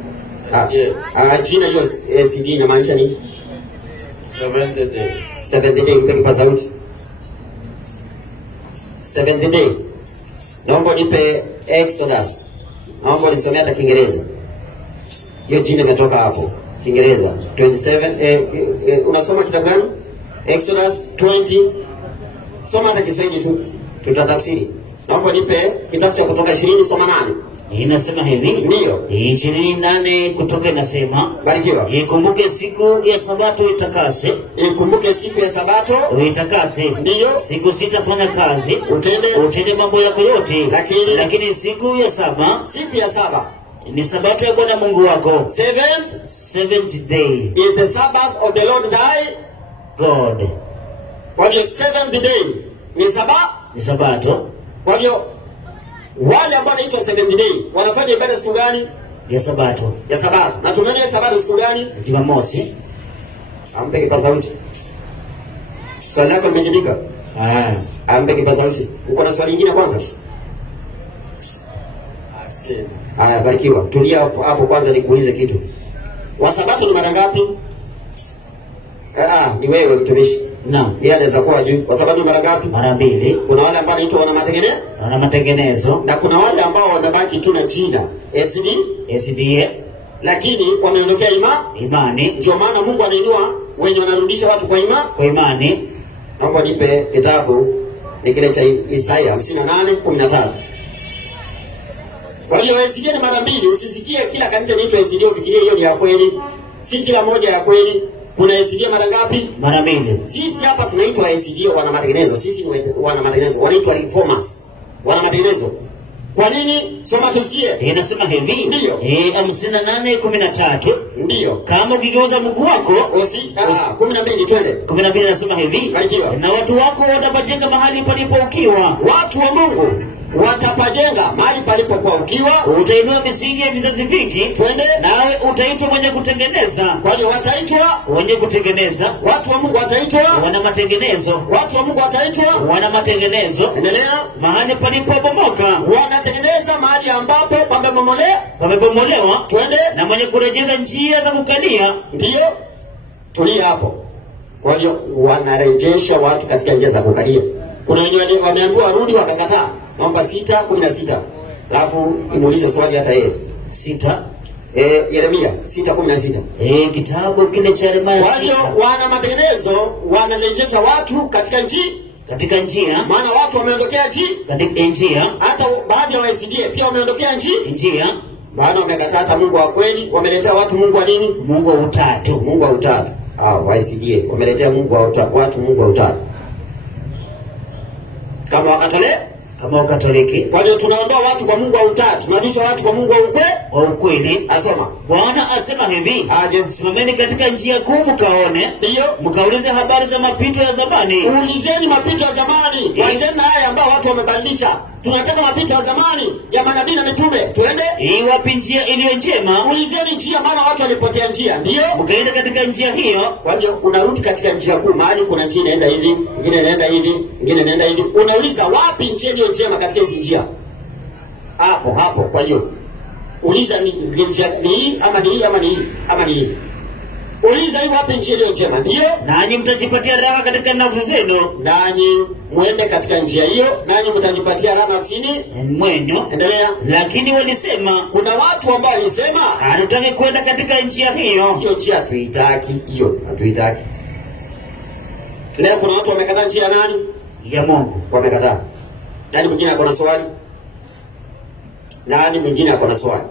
Jina hiyo SDA inamaanisha nini? Seventh day. Seventh day, mpe kipaza sauti. Seventh day. Naomba nipe Exodus. Naomba nisomee hata Kiingereza. Hiyo jina imetoka hapo. Kiingereza 27 unasoma kitabu gani? Exodus 20. Soma hata Kiswahili tu. Tutatafsiri. Naomba nipe kitabu cha Kutoka 20 soma 8. Inasema hivi. Ndio. 28 Kutoka inasema, barikiwa. Ikumbuke siku ya Sabato itakase. Ikumbuke siku ya Sabato itakase. Ndio. Siku sita fanya kazi. Utende mambo yako yote. Lakini siku ya saba ni Sabato ya Bwana Mungu wako. Seventh day is the Sabbath of the Lord thy God. Kwa hiyo seventh day ni Sabato. Kwa hiyo wale ambao wanaitwa seventh day wanafanya ibada siku gani? Ya Sabato. Na tunaona Sabato siku gani? Jumamosi. Ampe kipaza sauti. Swali lako limejibika? Ampe kipaza sauti. Uko na swali lingine kwanza? Barikiwa. Tulia hapo kwanza nikuulize kitu. Wasabato ni mara ngapi? Ni wewe mtumishi. Naam. Yeye anaweza kuwa juu. Wasabato ni mara ngapi? Mara 2. Kuna wale ambao wanaitwa wana matengenezo. Na kuna wale ambao wamebaki tu na jina SDA. Lakini wameondokea imani. Ndio maana Mungu anainua wenye wanarudisha watu kwa imani. Naomba nipe kitabu ni kile cha Isaya 58:15. Kwa hiyo SDA ni mara 2. Usisikie kila kanisa inaitwa SDA ufikirie hiyo ni ya kweli. Si kila moja ya kweli. Kuna SDA mara ngapi? Mara 2. Sisi hapa tunaitwa SDA wana matengenezo. Sisi wana matengenezo. Wanaitwa reformers. Wana matengenezo. Kwa nini? Soma tusikie. Inasema hivi. Ndio. 58:13. Ndio. Kama ukigeuza mguu wako 12 twende. 12 inasema hivi. Barikiwa. Na watu wako watapajenga mahali palipo ukiwa. Watu wa Mungu watapajenga mahali palipokuwa ukiwa. Utainua misingi ya vizazi vingi. Twende. Nawe utaitwa mwenye kutengeneza. Kwa hiyo wataitwa wenye kutengeneza. Watu wa Mungu wataitwa wana matengenezo. Watu wa Mungu wataitwa wana matengenezo. Endelea. Mahali palipobomoka wanatengeneza mahali ambapo pamebomolewa. Twende. Na mwenye kurejeza njia za kukania. Ndio. Tulia hapo. Kwa hiyo wanarejesha watu katika njia za kukania. Kuna wenye wameambiwa rudi wakakataa. Naomba 6:16. Alafu imuulize swali hata yeye. 6. Yeremia 6:16. Kitabu kile cha Yeremia 6. Kwa hiyo wana matengenezo wanarejesha watu katika njia. Maana watu wameondokea katika njia. Hata baadhi ya SDA pia wameondokea njia. Maana wamekataa hata Mungu wa kweli, wameletea watu Mungu wa nini? Mungu wa utatu. Mungu wa utatu. Wa SDA wameletea Mungu wa utatu, watu Mungu wa utatu. Kama Wakatoliki. Kwa hiyo tunaondoa watu kwa Mungu wa utatu, tunarudisha watu kwa Mungu wa ukweli. Asoma. Bwana asema hivi. Simameni katika njia kuu mkaone. Ndio. Mkaulize habari za mapito ya zamani. Ulizeni mapito ya zamani. Wacheni haya ambao watu wamebadilisha. Tunataka mapito ya zamani ya manabii na mitume. Twende. Wapi njia iliyo njema? Ulizeni njia, maana watu walipotea njia. Ndio. Mkaenda katika njia hiyo. Kwa hiyo unarudi katika njia kuu, mahali kuna njia inaenda hivi, nyingine inaenda hivi, nyingine inaenda hivi. Unauliza wapi njia iliyo njema katika hizo njia? Hapo. Kwa hiyo uliza ni njia ni hii ama ni hii ama ni hii ama ni hii. Uliza hii wapi njia iliyo njema. Ndio. Nanyi mtajipatia raha katika nafsi zenu. Nanyi muende katika njia hiyo, nanyi mtajipatia raha nafsini mwenu. Endelea. Lakini walisema, kuna watu ambao walisema hatutaki kwenda katika njia hiyo. Hiyo njia hatuitaki, hiyo hatuitaki. Leo kuna watu wamekataa njia nani? Ya Mungu. Wamekataa. Nani mwingine ako na swali? Nani mwingine ako na swali?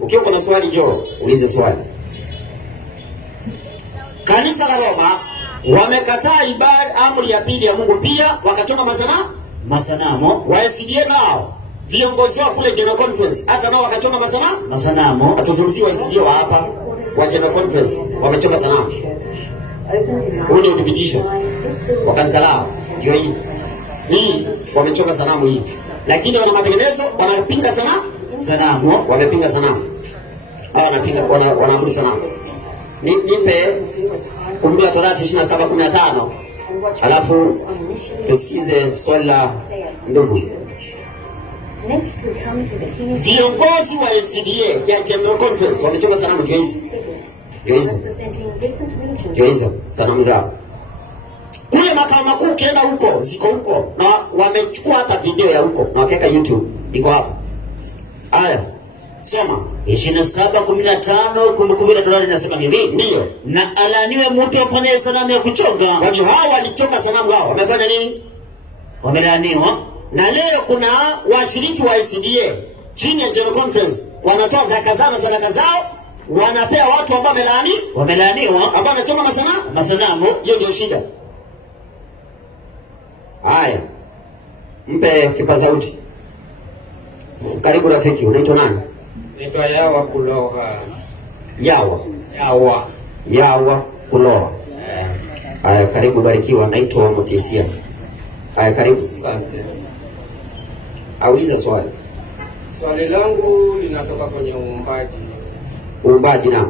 Ukiwa kuna swali njoo, ulize swali. Kanisa la Roma wamekataa ibada amri ya pili ya Mungu, pia wakachoma masanamu. Wa SDA nao viongozi wao kule General Conference hata nao wakachoma masanamu. Atuzungumzie wa SDA wa hapa wa General Conference wamechoma sanamu. Huu ni uthibitisho wa kanisa lao. Ndio hii. hii, wamechonga sanamu hii. Lakini wana matengenezo, wanapinga sanamu, wamepinga sanamu. Hawa wanapinga, wanaabudu sanamu. Nipe Kumbukumbu la Torati 27:15. Alafu tusikize swali la ndugu. Viongozi wa SDA ya General Conference wamechonga sanamu hizo sanamu zao. Kule makao makuu kienda huko, ziko huko, na wamechukua hata video ya huko na wakaweka YouTube. Iko hapo. Haya. Soma 27:15. Kumbukumbu la Torati inasema hivi. Ndio. Na alaaniwe mtu afanye sanamu ya kuchonga. Watu hao walichonga sanamu hao. Wamefanya nini? Wamelaaniwa. Na leo kuna washiriki wa SDA chini ya General Conference wanatoa zaka zao, wanapea watu ambao wamelaaniwa, ambao wanachonga masanamu. Hiyo ndio shida. Haya. Mpe kipaza sauti. Karibu rafiki, unaitwa nani? Naitwa Yawa Kuloha. Yawa Kuloha. Haya, karibu, barikiwa. Naitwa Motisia. Haya, karibu. Asante. Auliza swali. Swali langu linatoka kwenye uumbaji na.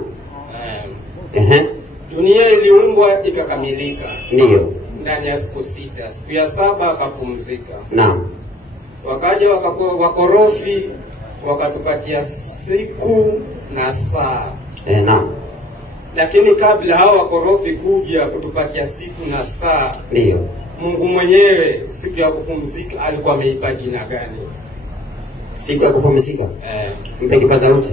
Dunia iliumbwa ikakamilika. Ndio. Ndani ya siku 6. Siku ya 7 akapumzika. Naam. Wakaja wakorofi wakatupatia siku na saa. Naam. Lakini kabla hao wakorofi kuja kutupatia siku na saa, ndio Mungu mwenyewe siku ya kupumzika alikuwa ameipa jina gani? Siku ya kupumzika? Mpe kipaza sauti.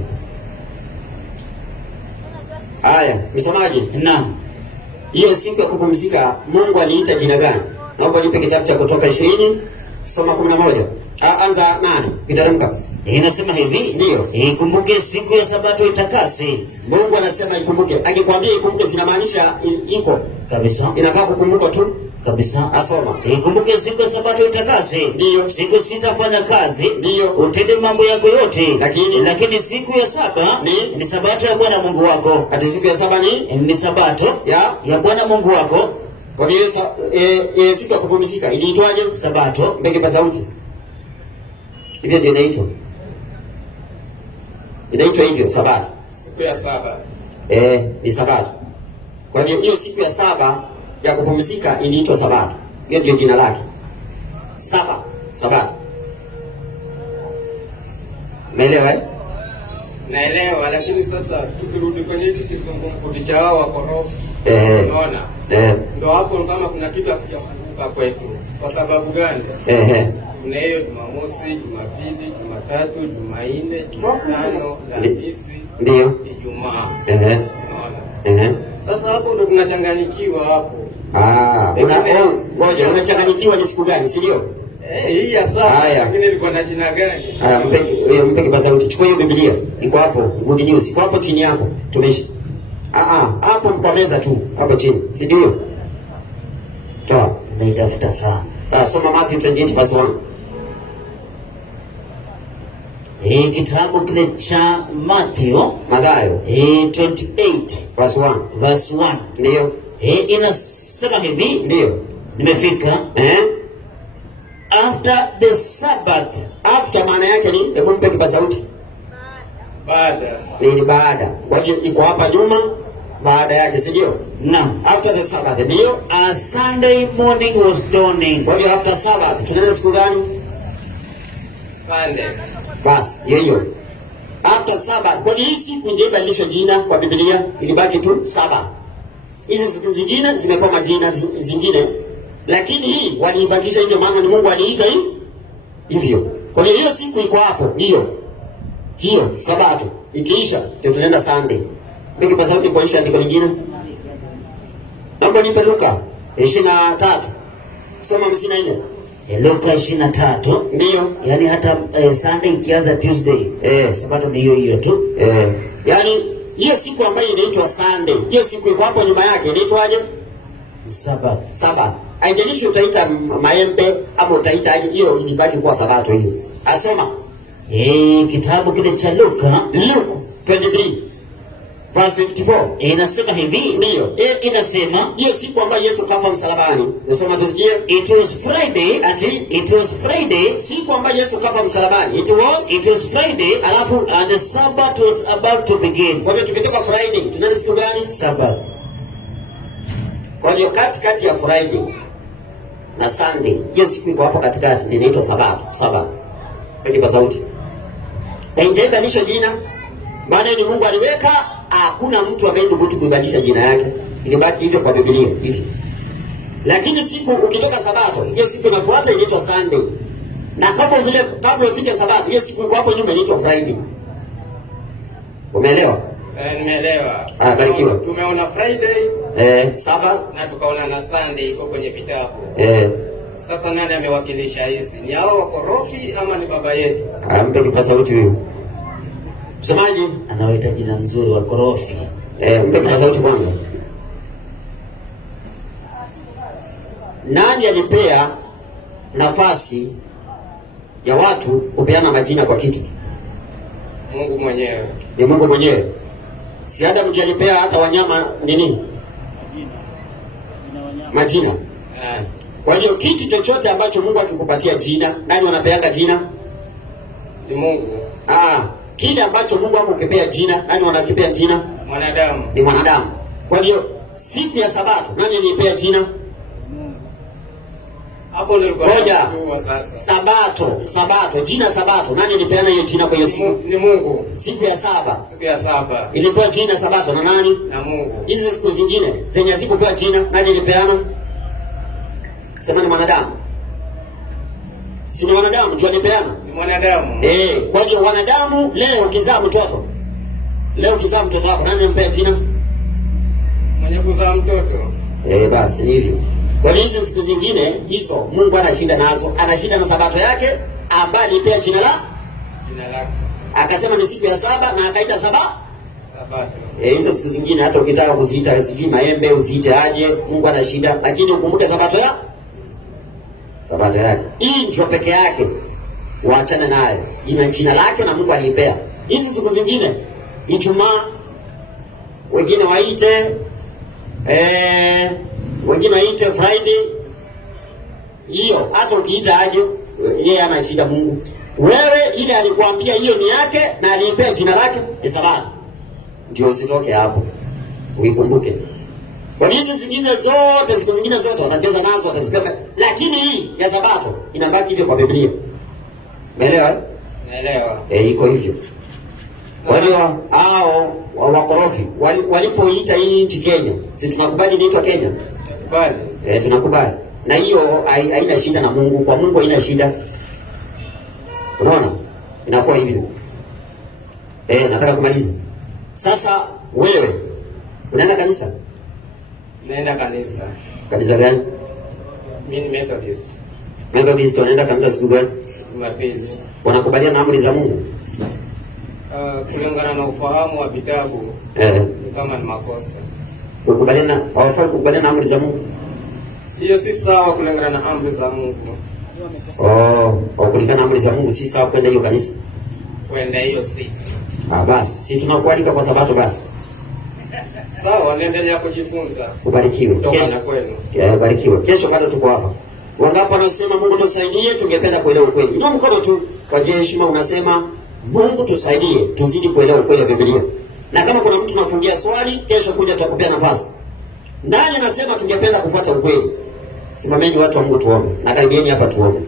Haya, msemaji. Naam. Hiyo siku ya kupumzika Mungu aliita jina gani? Naomba nipe kitabu cha Kutoka 20, soma 11. Anza 8. Kiteremka. Inasema hivi. Ndio. Ikumbuke siku ya Sabato itakase. Mungu anasema ikumbuke. Akikwambia ikumbuke zinamaanisha iko. Kabisa. Inafaa kukumbuka tu. Kabisa. Asoma. Ikumbuke siku ya Sabato itakase. Ndio. Siku 6 fanya kazi. Ndio. Utende mambo yako yote. Lakini siku ya 7 ni Sabato ya Bwana Mungu wako. Ati siku ya 7 ni Sabato ya Bwana Mungu wako. Kwa hiyo siku ya kupumzika iliitwaje? Sabato. Mbele kwa sauti. Hivyo ndio inaitwa. Inaitwa hivyo Sabato. Siku ya 7. Ni Sabato. Kwa hiyo hiyo siku ya 7 ya kupumzika iliitwa Sabato. Hiyo ndio jina lake. Sabato. Umeelewa eh? Naelewa, lakini sasa tukirudi kwenye hili kizungumkuti cha wao wakorofi. Unaona? Ndio hapo kama kuna kitu hakijafunguka kwetu. Kwa sababu gani? Kuna hiyo Jumamosi, Jumapili, Jumatatu, Jumanne, Jumatano, Alhamisi, ndio Ijumaa. Unaona? Sasa hapo ndo tunachanganyikiwa hapo. Ngoja, unachanganyikiwa ni siku gani, si ndio? Hii ya sasa lakini ilikuwa na jina gani? Haya, mpe kipaza sauti. Chukua hiyo Biblia. Iko hapo, Good News. Iko hapo chini yako. Tumishi. Hapo kwa meza tu, hapo chini. Si ndio? Toa. Naitafuta sana. Soma Matthew 28:1. Kitabu kile cha Mathayo 28:1. Ndio. Inasema hivi. Ndio. Nimefika. After the Sabbath. After maana yake ni, hebu mpe kipaza sauti. Baada. Ni baada. Kwa hiyo iko hapa nyuma baada yake, si ndio? Naam. After the Sabbath, ndio. A Sunday morning was dawning. Kwa hiyo after Sabbath tunaenda siku gani? Sunday. Bas, hiyo. After Sabbath. Kwa hiyo hii siku ndio ibadilisha jina kwa Biblia, ilibaki tu Sabbath. Hizi siku zingine zimepewa majina zingine, lakini hii waliibadilisha hivyo, maana ni Mungu aliita hivyo. Kwa hiyo siku iko hapo, hiyo Sabato ikiisha ndio tunaenda Sunday. Biki kwa sababu kuonyesha andiko lingine. Naomba nipe Luka 23. Soma 54. Luka 23. Ndio. Yaani hata Sunday ikianza Tuesday. Sabato ni hiyo tu. Yaani hiyo siku ambayo inaitwa Sunday, hiyo siku iko hapo nyuma yake inaitwaje? Sabato. Haijalishi utaita maembe ama utaita hiyo, ilibaki kuwa Sabato hiyo. Asoma. Kitabu kile cha Luka 23. verse 54. Inasema hivi. Ndio. Inasema hiyo siku ambayo Yesu kafa msalabani. Nasoma tusikie. It was Friday. It was Friday. Siku ambayo Yesu kafa msalabani. It was Friday. Alafu and the Sabbath was about to begin. Kwa hiyo tukitoka Friday, tunaenda siku gani? Sabbath. Kwa hiyo kati ya Friday na Sunday, hiyo siku iko hapo katikati, inaitwa Sabato. Kwa sauti. Haijaibadilisha jina. Maana ni Mungu aliweka, hakuna mtu amedhubutu kubadilisha jina yake. Ilibaki hivyo kwa Biblia hivi. Lakini siku ukitoka Sabato, hiyo siku inafuata inaitwa Sunday. Na kama vile kabla ufike Sabato, hiyo siku iko hapo nyuma inaitwa Friday. Umeelewa? Nimeelewa. Barikiwa. Tumeona Friday, Sabato na tukaona na Sunday iko kwenye vitabu. Sasa nani amewakilisha hizi? Ni hao wakorofi ama ni baba yetu? Ampe kipa sauti huyo. Msemaji anaoita jina nzuri wakorofi. Mpe kipa sauti kwanza. Nani alipea nafasi ya watu kupeana majina kwa kitu? Mungu mwenyewe. Ni Mungu mwenyewe. Si Adam ndiye alipea hata wanyama nini? Majina. Kwa hiyo kitu chochote ambacho Mungu akikupatia jina, nani wanapeanga jina? Ni Mungu. Kile ambacho Mungu akukipea jina, nani wanakipea jina? Mwanadamu. Ni mwanadamu. Kwa hiyo siku ya Sabato, nani alipea jina? Hapo ndio kwa sasa. Sabato, jina Sabato. Nani alipeana hiyo jina kwa hiyo siku? Ni Mungu. Siku ya saba. Ilipewa jina Sabato na nani? Na Mungu. Hizi siku zingine zenye hazikupewa jina, nani alipeana? Sema ni mwanadamu. Si ni mwanadamu ndio alipeana? Ni mwanadamu. Kwa hiyo wanadamu leo ukizaa mtoto. Leo ukizaa mtoto wako nani anampea jina? Mwenye kuzaa mtoto. Basi ni hivyo. Kwa hiyo siku zingine hizo Mungu anashinda nazo. Anashinda na Sabato yake ambaye alipea jina lake. Akasema ni siku ya saba na akaita Sabato. Hizo siku zingine hata ukitaka kuziita sijui maembe uziite aje, Mungu anashinda, lakini ukumbuke Sabato yake. Hii ndio peke yake. Waachane nayo. Ina jina lake na Mungu alipea. Hizi siku zingine Ijumaa wengine waite wengine waite Friday. Hiyo hata ukiita aje, yeye anashinda Mungu. Wewe ile alikwambia hiyo ni yake na alipea jina lake ni Sabato. Ndio usitoke hapo. Uikumbuke. Kwa hizi zingine zote, siku zingine zote wanacheza nazo, watazipenda. Lakini hii ya Sabato inabaki hivyo kwa Biblia. Umeelewa? Naelewa. Iko hivyo. Kwa hiyo hao wakorofi walipoita hii nchi Kenya, si tunakubali inaitwa Kenya? Tunakubali. Tunakubali. Na hiyo haina shida na Mungu, kwa Mungu haina shida. Unaona? Inakuwa hivyo. Nataka kumaliza. Sasa wewe unaenda kanisa? Naenda kanisa. Kanisa gani? Mimi ni Methodist. Methodist, unaenda kanisa siku gani? Jumapili. Wanakubaliana na amri za Mungu? Kulingana na ufahamu wa vitabu. Ni kama ni makosa. Hawafai kukubaliana na amri za Mungu? Hiyo si sawa kulingana na amri za Mungu. Kulingana na amri za Mungu si sawa kwenda hiyo kanisa? Kwenda hiyo si. Basi, si tunakualika kwa Sabato basi. Sawa, naendelea kujifunza. Ubarikiwe. Kutoka na kwenu. Ubarikiwe. Kesho bado tuko hapa. Wangapi wanasema Mungu tusaidie, tungependa kuelewa ukweli. Ndio mkono tu kwa heshima unasema Mungu tusaidie, tuzidi kuelewa ukweli wa Biblia. Na kama kuna mtu nafungia swali, kesho kuja tutakupea nafasi. Nani anasema tungependa kufuata ukweli? Simameni watu wa Mungu tuombe. Na karibieni hapa tuombe.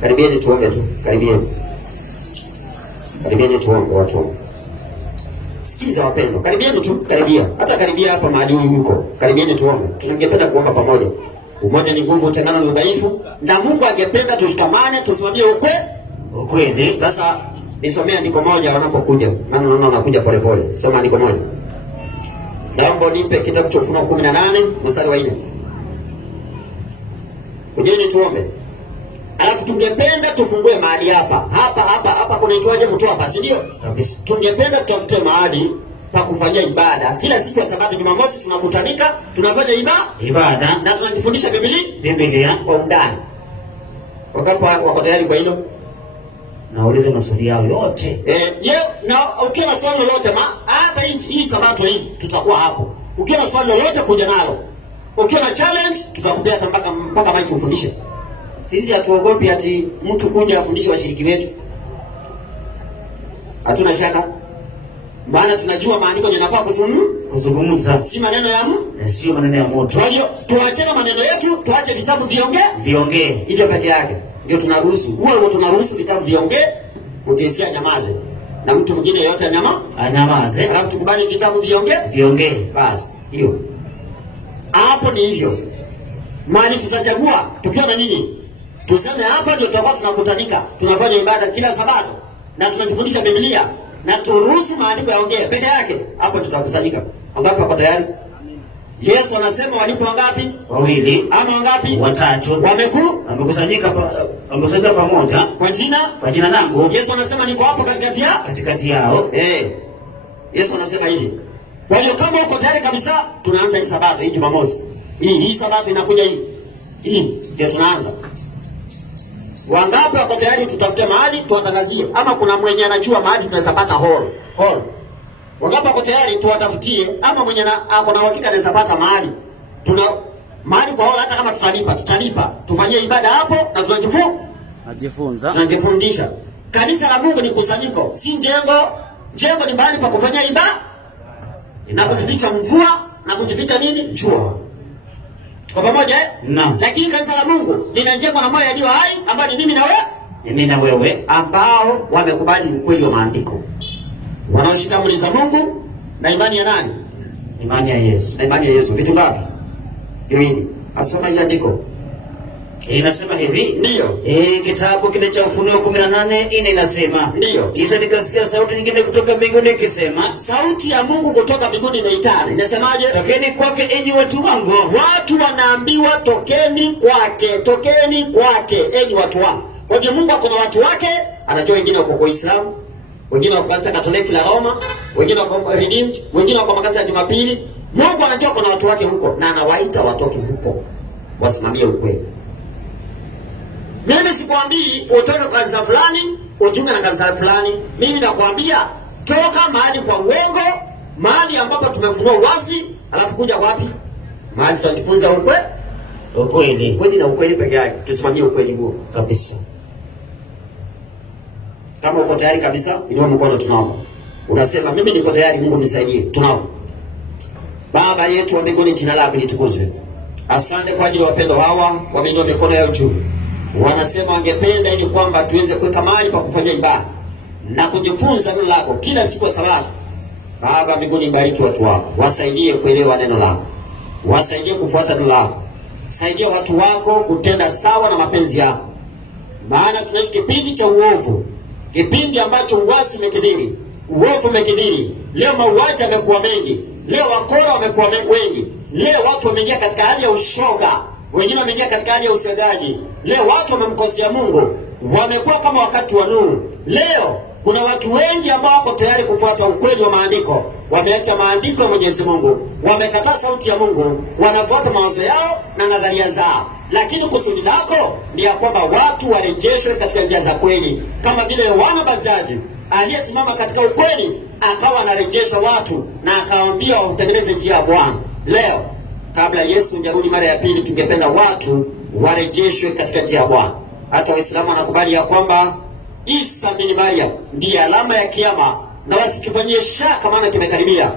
Karibieni tuombe tu. Karibieni tuombe watu. Sikiza wapendwa. Karibieni tu, karibia. Hata karibia hapa mahali yuko. Karibieni tuombe. Tungependa kuomba pamoja. Umoja ni nguvu, utengano ni udhaifu. Na Mungu angependa tushikamane, tusimamie ukweli. Sasa nisomea andiko moja wanapokuja. Maana naona wanakuja polepole. Soma andiko moja. Naomba nipe kitabu cha Ufunuo 18 mstari wa 4. Kujeni tuombe. Alafu tungependa tufungue mahali hapa. Hapa kunaitwaje Mtwapa, si ndio? Tungependa tutafute mahali pa kufanyia ibada. Kila siku ya Sabato Jumamosi tunakutanika, tunafanya ibada na tunajifundisha Biblia kwa undani. Wako tayari kwa hilo? na waulize maswali yao yote. Na ukiwa na swali lolote, hata hii sabato hii tutakuwa hapo. Ukiwa na swali lolote kuja nalo. Ukiwa na challenge tutakupea mpaka maiki ufundishe. Sisi hatuogopi ati mtu kuja afundishe washiriki wetu. Hatuna shaka. Maana tunajua maandiko yanafaa kuzungumza, si maneno ya sio maneno ya moto. Kwa hiyo tuachane maneno yetu, tuache vitabu viongee. Hivyo peke yake ndio tunaruhusu. Huo tunaruhusu vitabu viongee, Mutisia nyamaze. Na mtu mwingine yote anyamaze. Alafu tukubali vitabu viongee. Basi, hiyo. Hapo ni hivyo. Mali tutachagua tukiwa na nini? Tuseme hapa ndio tutakuwa tunakutanika. Tunafanya ibada kila Sabato na tunajifundisha Biblia na turuhusu maandiko yaongee peke yake. Hapo tutakusanyika. Wangapi wako tayari? Yesu anasema walipo wangapi? Wawili ama wangapi? Watatu. Wamekusanyika pamoja kwa jina langu. Yesu anasema niko hapo katikati yao. Yesu anasema hivi. Kwa hiyo kama uko tayari kabisa, tunaanza hii Sabato, hii Jumamosi. Hii Sabato inakuja hii. Hii ndio tunaanza. Wangapi wako tayari tutafute mahali tuwatangazie? Ama kuna mwenye anajua mahali tunaweza pata hall? Wangapi wako tayari tuwatafutie? Ama mwenye ako na uhakika anaweza pata mahali? Tuna mahali kwa hall, hata kama tutalipa. Tufanyie ibada hapo na tunajifundisha. Kanisa la Mungu ni kusanyiko, si jengo. Jengo ni mahali pa kufanyia ibada na kujificha mvua na kujificha nini? Jua. Tuko pamoja Naam. Lakini kanisa la Mungu linajengwa na moyo yaliyo hai, ambao ni mimi na wewe, ambao wamekubali ukweli wa maandiko. Wanaoshika amri za Mungu na imani ya nani? Imani ya Yesu. Na imani ya Yesu. Vitu ngapi? Hivi. Asoma hiyo andiko. Inasema hivi. Ndio. Kitabu kile cha Ufunuo 18 inasema. Ndio. Kisha nikasikia sauti nyingine kutoka mbinguni ikisema, sauti ya Mungu kutoka mbinguni inaitana. Inasemaje? Tokeni kwake enyi watu wangu. Watu wanaambiwa tokeni kwake enyi watu wangu. Kwa hiyo Mungu akona watu wake, anajua wengine wako kwa Uislamu, wengine wako kanisa Katoliki la Roma, wengine wako Redeemed, wengine wako makanisa ya Jumapili. Mungu anajua kuna watu wake huko na anawaita watoke huko wasimamie ukweli. Mimi sikwambii utoke kwa kanisa fulani, ujiunge na kanisa fulani. Mimi nakwambia toka mahali kwa uongo, mahali ambapo tumefunua uasi, alafu kuja wapi? Mahali tutajifunza ukweli na ukweli peke yake. Tusimamie ukweli huo kabisa. Kama uko tayari kabisa, inua mkono tunaomba. Unasema mimi niko tayari, Mungu nisaidie. Tunaomba. Baba yetu wa mbinguni, jina lako litukuzwe. Asante kwa ajili ya wapendo hawa, wameinua mikono yao juu. Wanasema wangependa ili kwamba tuweze kuweka mahali pa kufanya ibada na kujifunza neno lako kila siku ya Sabato. Baba mbinguni, bariki watu wako. Wasaidie kuelewa neno lako. Wasaidie kufuata neno lako. Saidia watu wako kutenda sawa na mapenzi yako. Maana tunaishi kipindi cha uovu. Kipindi ambacho uasi umekidhiri, uovu umekidhiri. Leo mauaji yamekuwa mengi. Leo wakora wamekuwa wengi. Leo watu wameingia katika hali ya ushoga. Wengine wameingia katika hali ya usagaji. Leo watu wamemkosea Mungu. Wamekuwa kama wakati wa Nuhu. Leo kuna watu wengi ambao wako tayari kufuata ukweli wa maandiko. Wameacha maandiko ya Mwenyezi Mungu. Wamekataa sauti ya Mungu. Wanafuata mawazo yao na nadharia zao. Lakini kusudi lako ni ya kwamba watu warejeshwe katika njia za kweli. Kama vile Yohana Mbatizaji aliyesimama katika ukweli, akawa anarejesha watu na akawaambia watengeneze njia ya Bwana. Leo kabla Yesu hajarudi mara ya pili, tungependa watu warejeshwe katika njia ya Bwana. Hata Waislamu wanakubali ya kwamba Isa bin Maryam ndiye alama ya kiyama, na wasikifanyie shaka maana tumekaribia.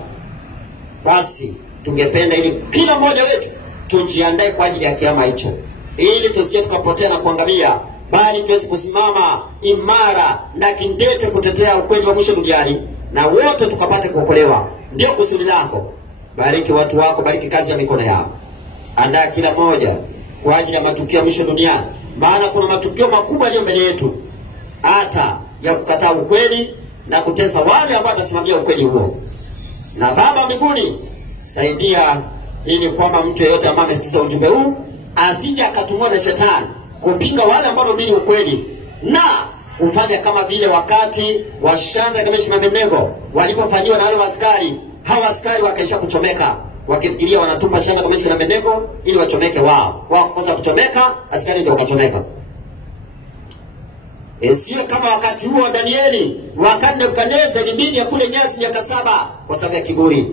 Basi tungependa ili kila mmoja wetu tujiandae kwa ajili ya kiyama hicho, ili tusije tukapotea na kuangamia, bali tuweze kusimama imara na kindete kutetea ukweli wa mwisho duniani, na wote tukapate kuokolewa. Ndio kusudi lako. Bariki watu wako, bariki kazi ya mikono yao. Andaa kila mmoja kwa ajili ya matukio ya mwisho duniani, maana kuna matukio makubwa yaliyo mbele yetu, hata ya kukataa ukweli na kutesa wale ambao watasimamia ukweli huo. Na Baba mbinguni, saidia ili kwamba mtu yeyote ambaye amesikiza ujumbe huu asije akatumwa na shetani kupinga wale ambao wanahubiri ukweli, na kufanya kama vile wakati wa Shadraka, Meshaki na Abednego walipofanyiwa na wale askari. Hawa askari wakaisha kuchomeka, wakifikiria wanatupa Shadraka, Meshaki na Abednego ili wachomeke wao. Wao kukosa kuchomeka, askari ndio wakachomeka. Sio kama wakati huo wa Danieli, wakati Nebukadneza ilibidi akule nyasi miaka 7 kwa sababu ya kiburi.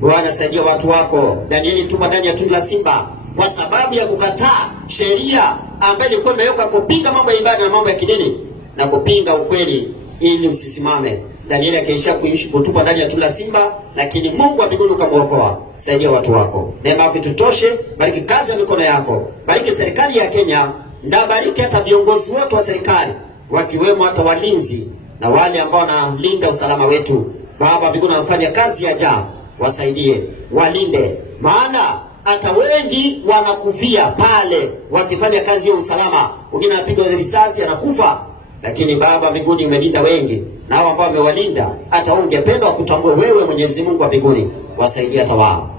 Bwana saidia watu wako. Danieli tuma ndani ya tundu la simba kwa sababu ya kukataa sheria ambayo ilikuwa imewekwa kupinga mambo ya ibada na mambo ya kidini na kupinga ukweli ili usisimame. Danieli akaisha kuishi kutupa ndani ya tundu la simba, lakini Mungu wa mbinguni ukamwokoa. Saidia watu wako. Neema yako tutoshe. Bariki kazi ya mikono yako. Bariki serikali ya Kenya. Ndabariki hata viongozi wote wa serikali, wakiwemo hata walinzi na wale ambao wanalinda usalama wetu. Baba mbinguni wanafanya kazi ya ajabu. Wasaidie, walinde. Maana hata wengi wanakufia pale wakifanya kazi ya usalama. Wengine anapigwa risasi anakufa. Lakini Baba mbinguni umelinda wengi. Na hao ambao wamewalinda, hata wao ungependa wakutambue wewe Mwenyezi Mungu wa mbinguni. Wasaidie hata wao.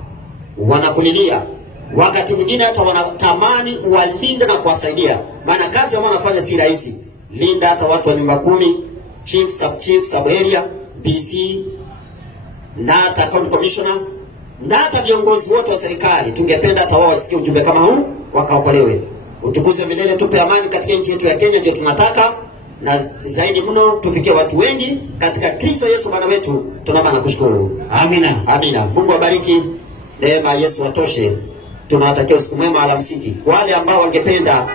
Wanakulilia. Wakati mwingine hata wanatamani walinde na kuwasaidia. Maana kazi ambayo wanafanya si rahisi. Linda hata watu wa nyumba 10, chief, sub area, DC, na hata county commissioner, na hata viongozi wote wa serikali. Tungependa hata wao wasikie ujumbe kama huu wakaokolewe. Utukuze milele, tupe amani katika nchi yetu ya Kenya, ndio tunataka. Na zaidi mno tufikie watu wengi katika Kristo Yesu Bwana wetu. Tunaomba na kushukuru. Amina. Amina. Mungu abariki. Neema Yesu watoshe. Tunawatakia usiku mwema alamsiki. Wale ambao wangependa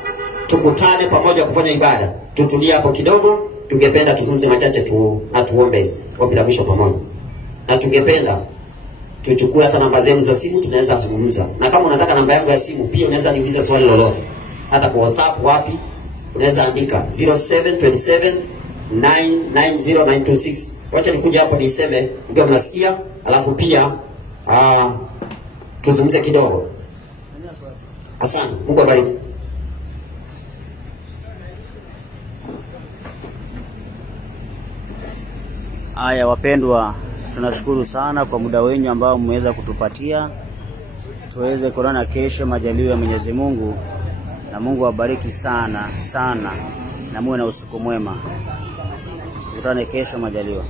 tukutane pamoja kufanya ibada, tutulie hapo kidogo. Tungependa tuzungumze machache tu na tuombe kwa bila mwisho pamoja. Na tungependa tuchukue hata namba zenu za simu, tunaweza kuzungumza. Na kama unataka namba yangu ya simu pia unaweza niuliza swali lolote. Hata kwa WhatsApp wapi unaweza andika 0727 990926. Wacha nikuja hapo niseme ndio mnasikia, alafu pia tuzungumze kidogo. Asante. Mungu abariki. Haya wapendwa, tunashukuru sana kwa muda wenu ambao mmeweza kutupatia tuweze kuona kesho majaliwa ya Mwenyezi Mungu, na Mungu awabariki sana sana, na muwe na usiku mwema. Tukutane kesho majaliwa.